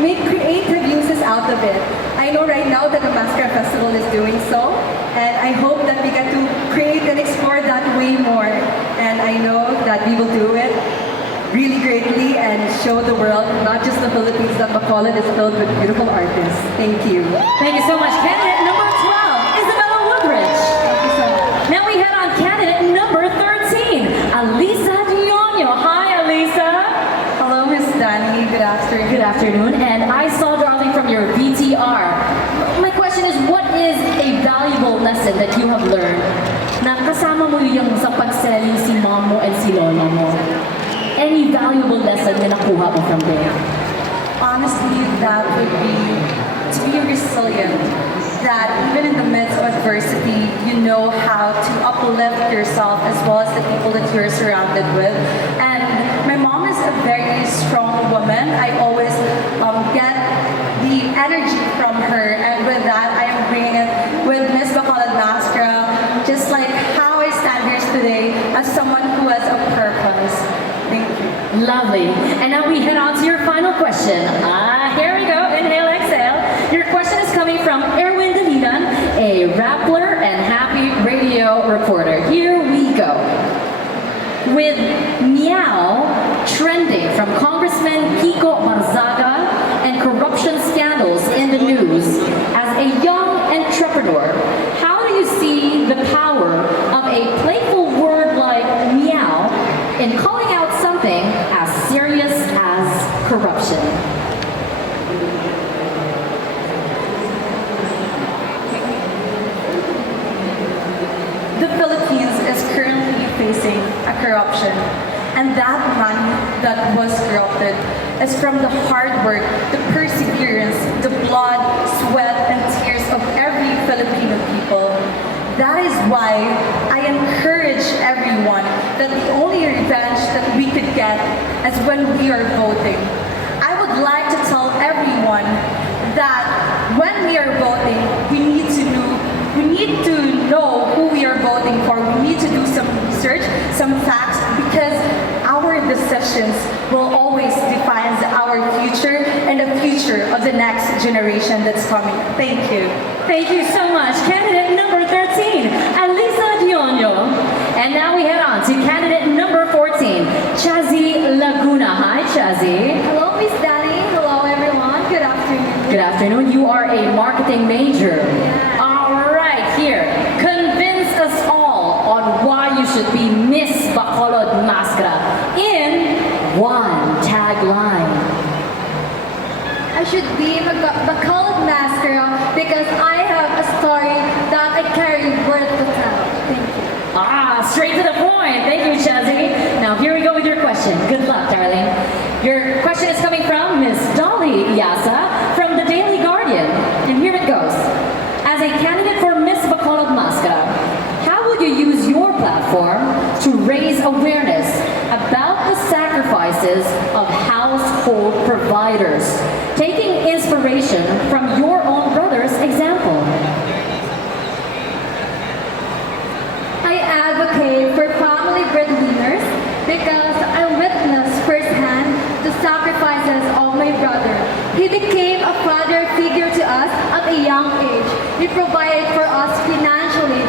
make creative uses out of it. I know right now that the Masskara Festival is doing so, and I hope that we get to create and explore that way more. And I know that we will do it really greatly and show the world, not just the Philippines, that Bacolod is filled with beautiful artists. Thank you. Thank you so much. Candidate number 12, Isabella Woodridge. Thank you so much. Now we head on candidate number 13, Alisa Dionio. Hi, Alisa. Hello, Miss Danny. Good afternoon. Good afternoon. And I saw, darling, from your VTR. My question is, what is a valuable lesson that you have learned na kasama mo yung sa pag-selling si mom mo and si lola mo? Any valuable lesson na nakuha mo from there? honestly, that would be to be resilient. That even in the midst of adversity, you know how to uplift yourself as well as the people that you're surrounded with. And my mom is a very strong woman. I always get the energy from her, and with that, I am bringing it with Miss Bacolod Masskara, just like how I stand here today as someone who has a purpose. Thank you. Lovely. And now we head on to your final question. Here we go. Inhale, exhale. Your question is coming from Erwin Dalilan, a Rappler and Happy Radio reporter. Here we go. With meow trending from Congressman Kiko Barzaga and corruption scandals in the news, as a young entrepreneur, how do you see the power of a playful word like meow in calling out something as serious as corruption? The Philippines is currently facing a corruption, and that money that was corrupted is from the hard work, the perseverance, the blood, sweat, and tears of every Filipino people. That is why I encourage everyone that the only revenge that we could get is when we are voting. I would like to tell everyone that when we are voting, we need to know who we are voting for. We need to do some research, some facts, because our decisions will always define our future and the future of the next generation that's coming. Thank you. Thank you so much. Candidate number 13, Alisa Dionyo. And now we head on to candidate number 14, Cecille Laguna. Hi, Cecille. Hello, Miss Danny. Hello, everyone. Good afternoon. Good afternoon. You are a marketing major. All right, here. Convince us all on why you should be Miss Bacolod Masskara in one tagline. I should be Bacolod Masskara because I have a story that I carry worth to tell. Thank you. Straight to the point. Thank you, Cecille. Now here we go with your question. Good luck, darling. Your question is coming from Miss Dolly Yasa from the Daily Guardian. And here it goes. As a candidate for Miss Bacolod Masskara, how would you use your platform to raise awareness about the sacrifices of household providers, taking inspiration from your own brother's example? I advocate for family breadwinners because I witnessed firsthand the sacrifices of my brother. He became a father figure to us at a young age. He provided for us financially.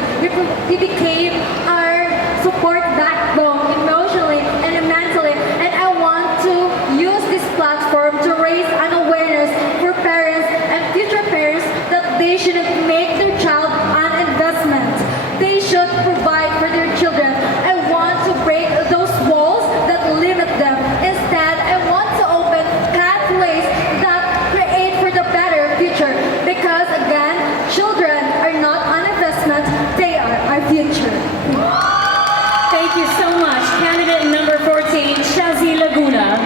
He became our support backbone emotionally and mentally. And I want to use this platform to raise an awareness for parents and future parents that they shouldn't make their child an investment. They should provide for their children. I want to break those walls that limit them. Instead, I want to open pathways that create for the better future. Because again, children are not an investment, they are our future. Thank you so much, candidate number 14, Cecille Laguna.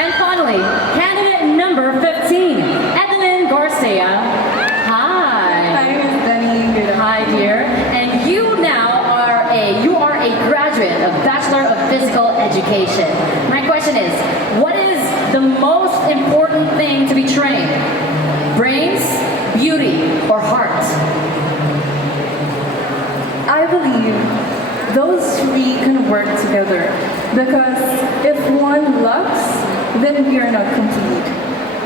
And finally, candidate number 15, Evelyn Garcia. Hi. Hi, Miss Danny. Good Hi, dear. And you now are a graduate of Bachelor of Physical Education. My question is, what is the most important thing to be trained? Brains, beauty, or heart? I believe those three can work together, because if one lacks, then we are not complete.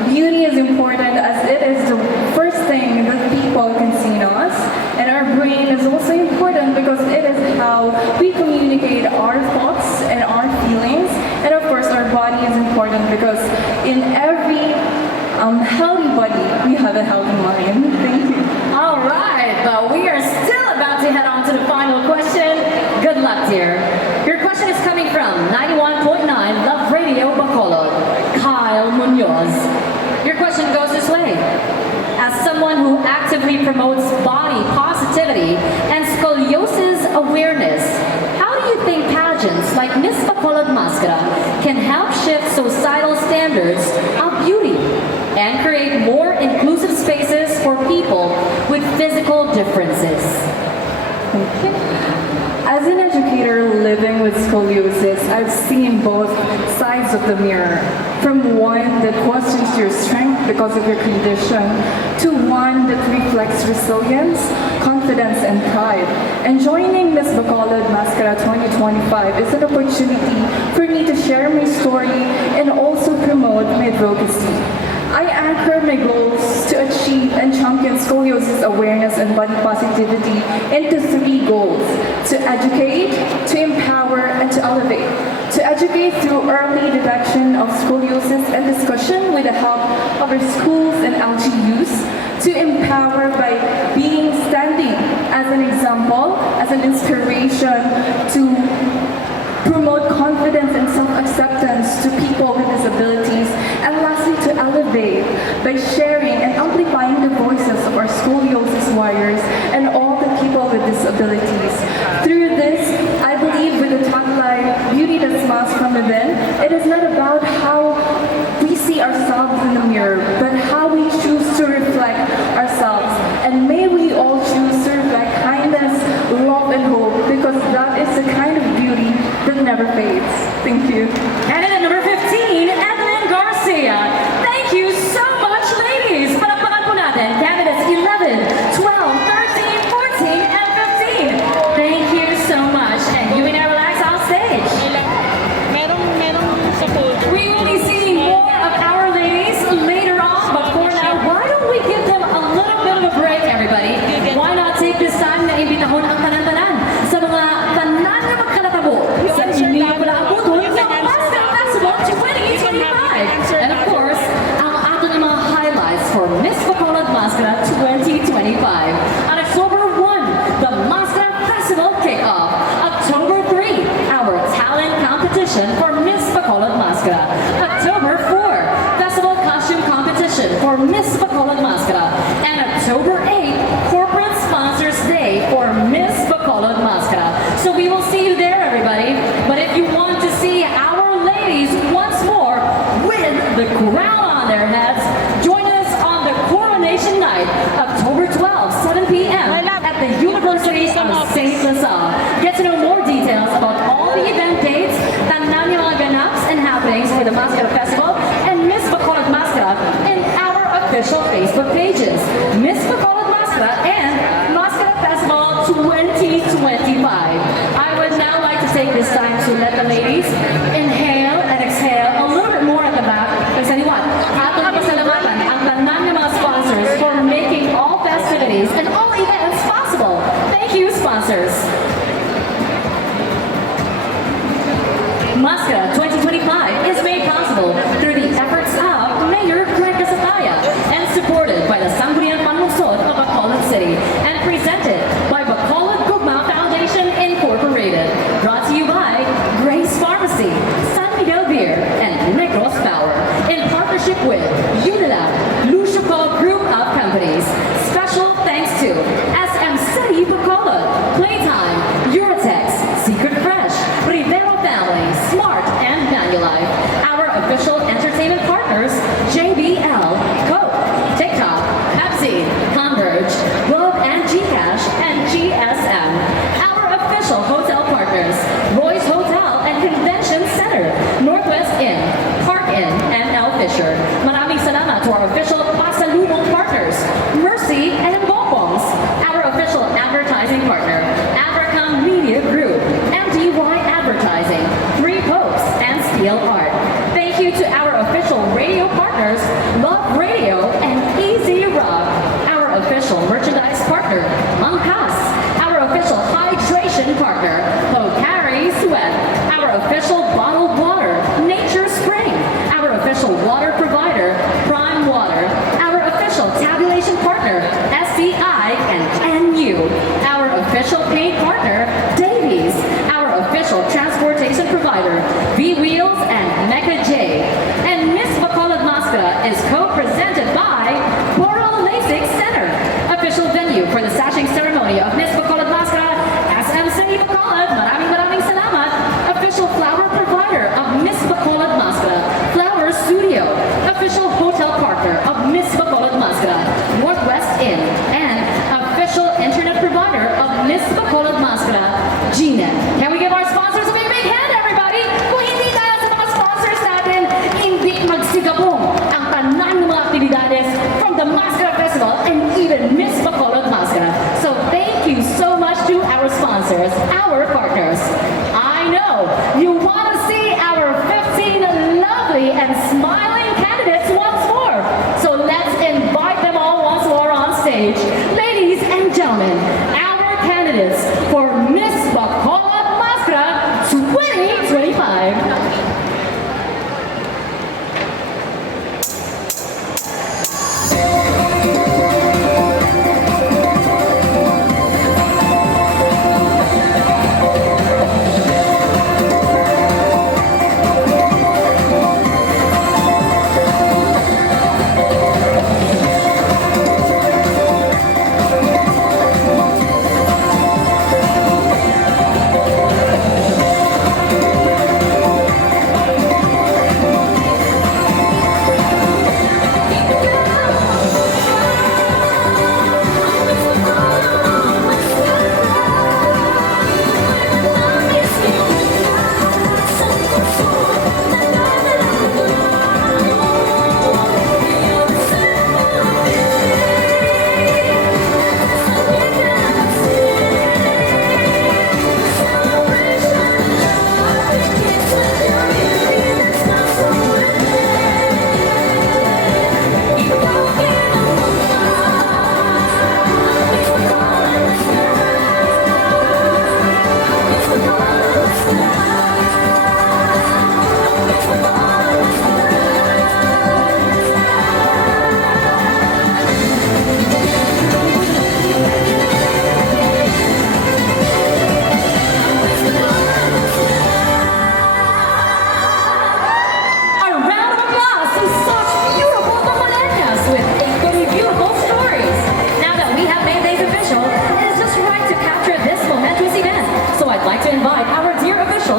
Beauty is important as it is the first thing that people can see in us, and our brain is also important because it is how we communicate our thoughts and our feelings, and of course our body is important because in every healthy body we have a healthy mind. Thank you. All right, but we are still about to head on to the final question. Good luck, dear. Your question is coming from 91.9 Love Radio Bacolod, Kyle Munoz. Your question goes this way. As someone who actively promotes body positivity and scoliosis awareness, how do you think pageants like Miss Bacolod Masskara can help shift societal standards of beauty? physical differences. As an educator living with scoliosis, I've seen both sides of the mirror. From one that questions your strength because of your condition, to one that reflects resilience, confidence, and pride. And joining Miss Bacolod Masskara 2025 is an opportunity for me to share my story and also promote my advocacy. I anchor my goals to achieve and champion scoliosis awareness and body positivity into 3 goals: to educate, to empower, and to elevate. To educate through early detection of scoliosis and discussion with the help of our schools and LGUs. To empower by standing as an example, as an inspiration to promote confidence and self-acceptance to people with disabilities, and lastly to elevate by sharing and amplifying the voices of our scoliosis warriors and all the people with disabilities. Through this, I believe with the tagline, beauty that smiles from within, it is not about how we see ourselves in the mirror, but how we choose to reflect ourselves. And may we all choose to reflect kindness, love, and hope, because that is the kind of beauty that never fades. Thank you. Candidate number 15, Evelyn Garcia. Thank you so much, ladies. Palakpakan po natin, candidates 11, 12, 13, 14, and 15. Thank you so much. And you may now relax on stage. We will be seeing more of our ladies later on, but for now, why don't we give them a little bit of a break, everybody? Why not take this time na imbitahon ang tanan-tanan sa mga tanan na magkalatabo sa inyong palaabudon ng Masskara Festival 2025. And of course, ang ato ng mga highlights for Miss Bacolod Masskara 2025. On October 1, the Masskara Festival kickoff. October 3, our talent competition for Miss Bacolod Masskara. October 4, festival costume competition for Miss Bacolod Masskara. And October 8, corporate sponsors day for Miss Bacolod Masskara. So we will see you there, everybody. But if you want to see our ladies once more with the crown on their heads, join us on the coronation night, October 12, 7 p.m. at the University of St. LaSalle. Get to know more details about all the event dates, tanan yung mga ganaps and happenings for the Masskara Festival and Miss Bacolod Masskara in our official Facebook pages, Miss Bacolod Masskara and Masskara Festival 2025. I would now like to take this time to let the ladies inhale and exhale a little bit more at the back. Kasi what? Atong pasalamatan ang tanan ng mga sponsors for making all festivities and all events possible. Thank you, sponsors. Masskara 2025 is made possible through the efforts of Mayor Greg Casataya and supported by the Sangguniang Panlungsod of Bacolod City and presented by Bacolod Gugma Foundation Incorporated. Brought to you by Grace Pharmacy, San Miguel Beer, and Negros Power in partnership with Unilab, Lucico Group of Companies. Special thanks to SM City Bacolod, Playtime, Eurotex, Secret Fresh, Rivero Family, Smart, and Manulife. Our official entertainment partners, JBL, Coke, TikTok, Pepsi, Converge, Globe and Gcash, and GSM. Our official hotel partners, Roy's Hotel and Convention Center, Northwest Inn, Park Inn, and L. Fisher. Maraming salamat to our official pasalubong partners, Mercy and Bonbons. Our official advertising partner, Abracam Media Group, MDY Advertising, Three Popes, and Steel Art. Thank you to our official radio partners, Love Radio and Easy Rock. Our official merchandise partner, Mangkas. Our official hydration partner, Pocari Sweat. Our official bottled water, Nature Spring. Our official water provider, Prime Water. Our official tabulation partner, SCI and NU. Our official paint partner, Davies. Our official transportation provider, V-Wheels and Mecca J. And Miss Bacolod Masskara is co-presented by Boral LASIK Center, official venue for the Sashing ceremony of Miss Bacolod Masskara, SM City Bacolod. Maraming salamat. Official flower provider of Miss Bacolod Masskara, Flower Studio. Official hotel partner of Miss Bacolod Masskara, Northwest Inn. And the Masskara Festival, and even Miss Bacolod Masskara. So thank you so much to our sponsors, our partners. I know you want to see our 15 lovely and smiling candidates once more. So let's invite them all once more on stage. Ladies and gentlemen, our candidates for Miss Bacolod Masskara 2025.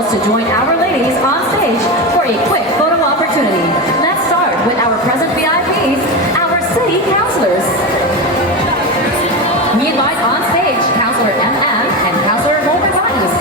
To join our ladies on stage for a quick photo opportunity. Let's start with our present VIPs, our city councilors. We invite on stage Councilor M.M. and Councilor Homer Bodies.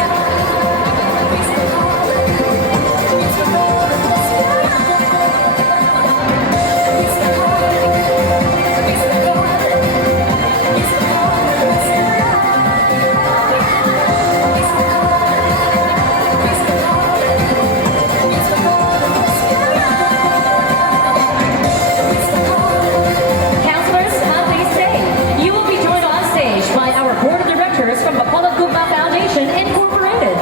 From Bacolod Foundation Incorporated.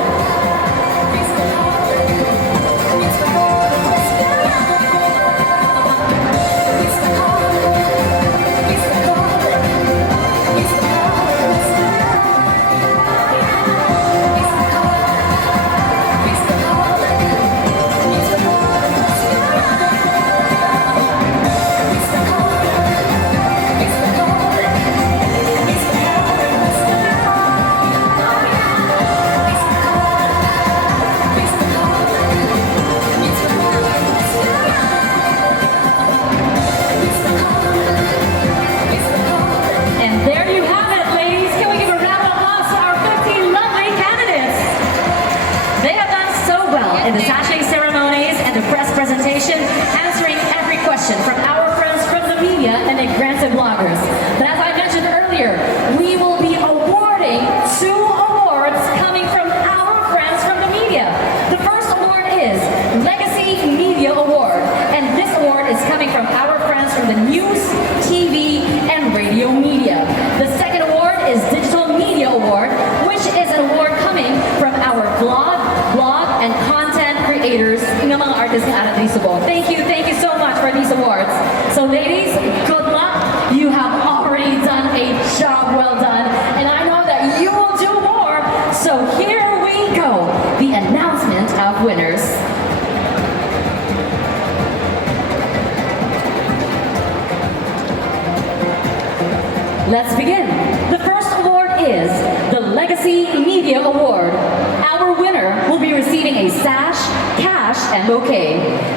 In the Sashing ceremonies and the press presentation, answering every question from our friends from the media and the grants and bloggers. But as I mentioned earlier, we will be awarding 2 awards coming from our friends from the media. The first award is Legacy Media Award, and this award is coming from our friends from the news, TV, and radio media. The second award is Digital Media Award, which is an award coming from our blog, and content creators, ng mga artists na ating Cecille. Thank you so much for these awards. So ladies, good luck. You have already done a job well done, and I know that you will do more. So here we go, the announcement of winners. Let's begin. The first award is the Legacy Media Award. Our winner will be receiving a sash, cash, and bouquet.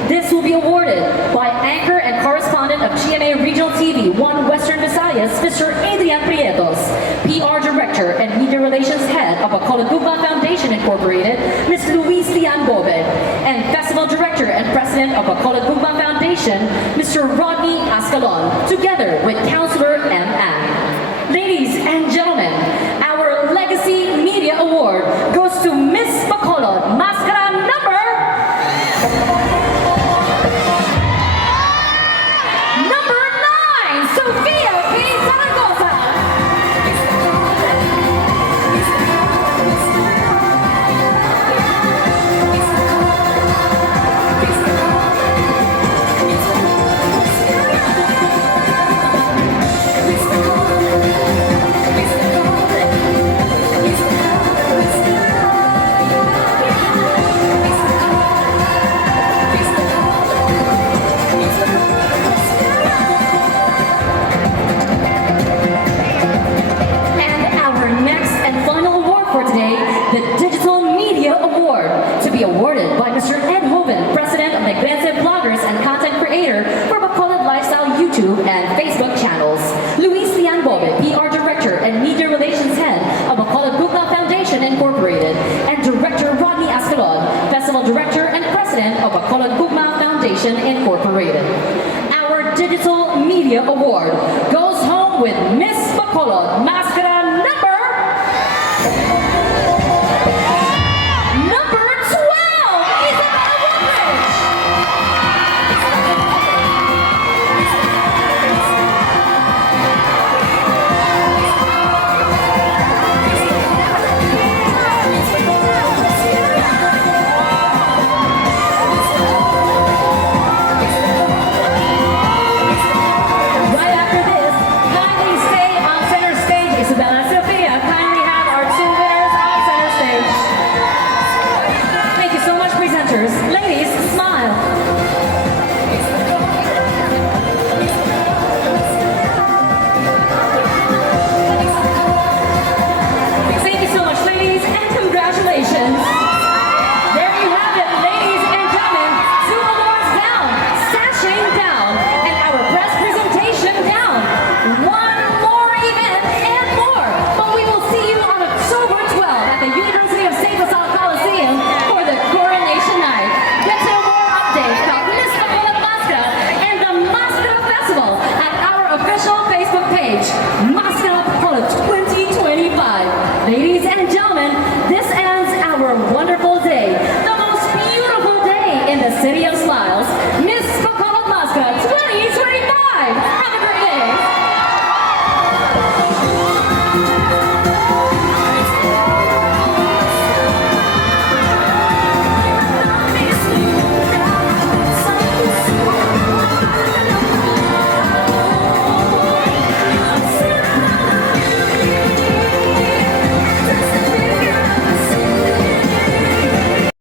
This will be awarded by anchor and correspondent of GMA Regional TV, 1 Western Visayas. Visayas, Mr. Adrian Prietos, PR Director and Media Relations Head of Bacolod Gugma Foundation Incorporated, Ms. Luis Lian Bobed, and Festival Director and President of Bacolod Gugma Foundation, Mr. Rodney Ascalon, together with Councilor M. Ann. Ladies and gentlemen, our Legacy Media Award goes to Miss Bacolod, Masskara number 9, Sofia P. Zaragoza. And our next and final award for today, the Digital Media Award, to be awarded by Mr. Ed Hoven, President of the Negrense Bloggers and Content Creator for Bacolod Lifestyle YouTube and Facebook channels. Luis Lian Bobe, PR Director and Media Relations Head of Bacolod Gugma Foundation Incorporated, and Director Rodney Ascalon, Festival Director and President of Bacolod Gugma Foundation Incorporated. Our Digital Media Award goes home with Miss Bacolod, Masskara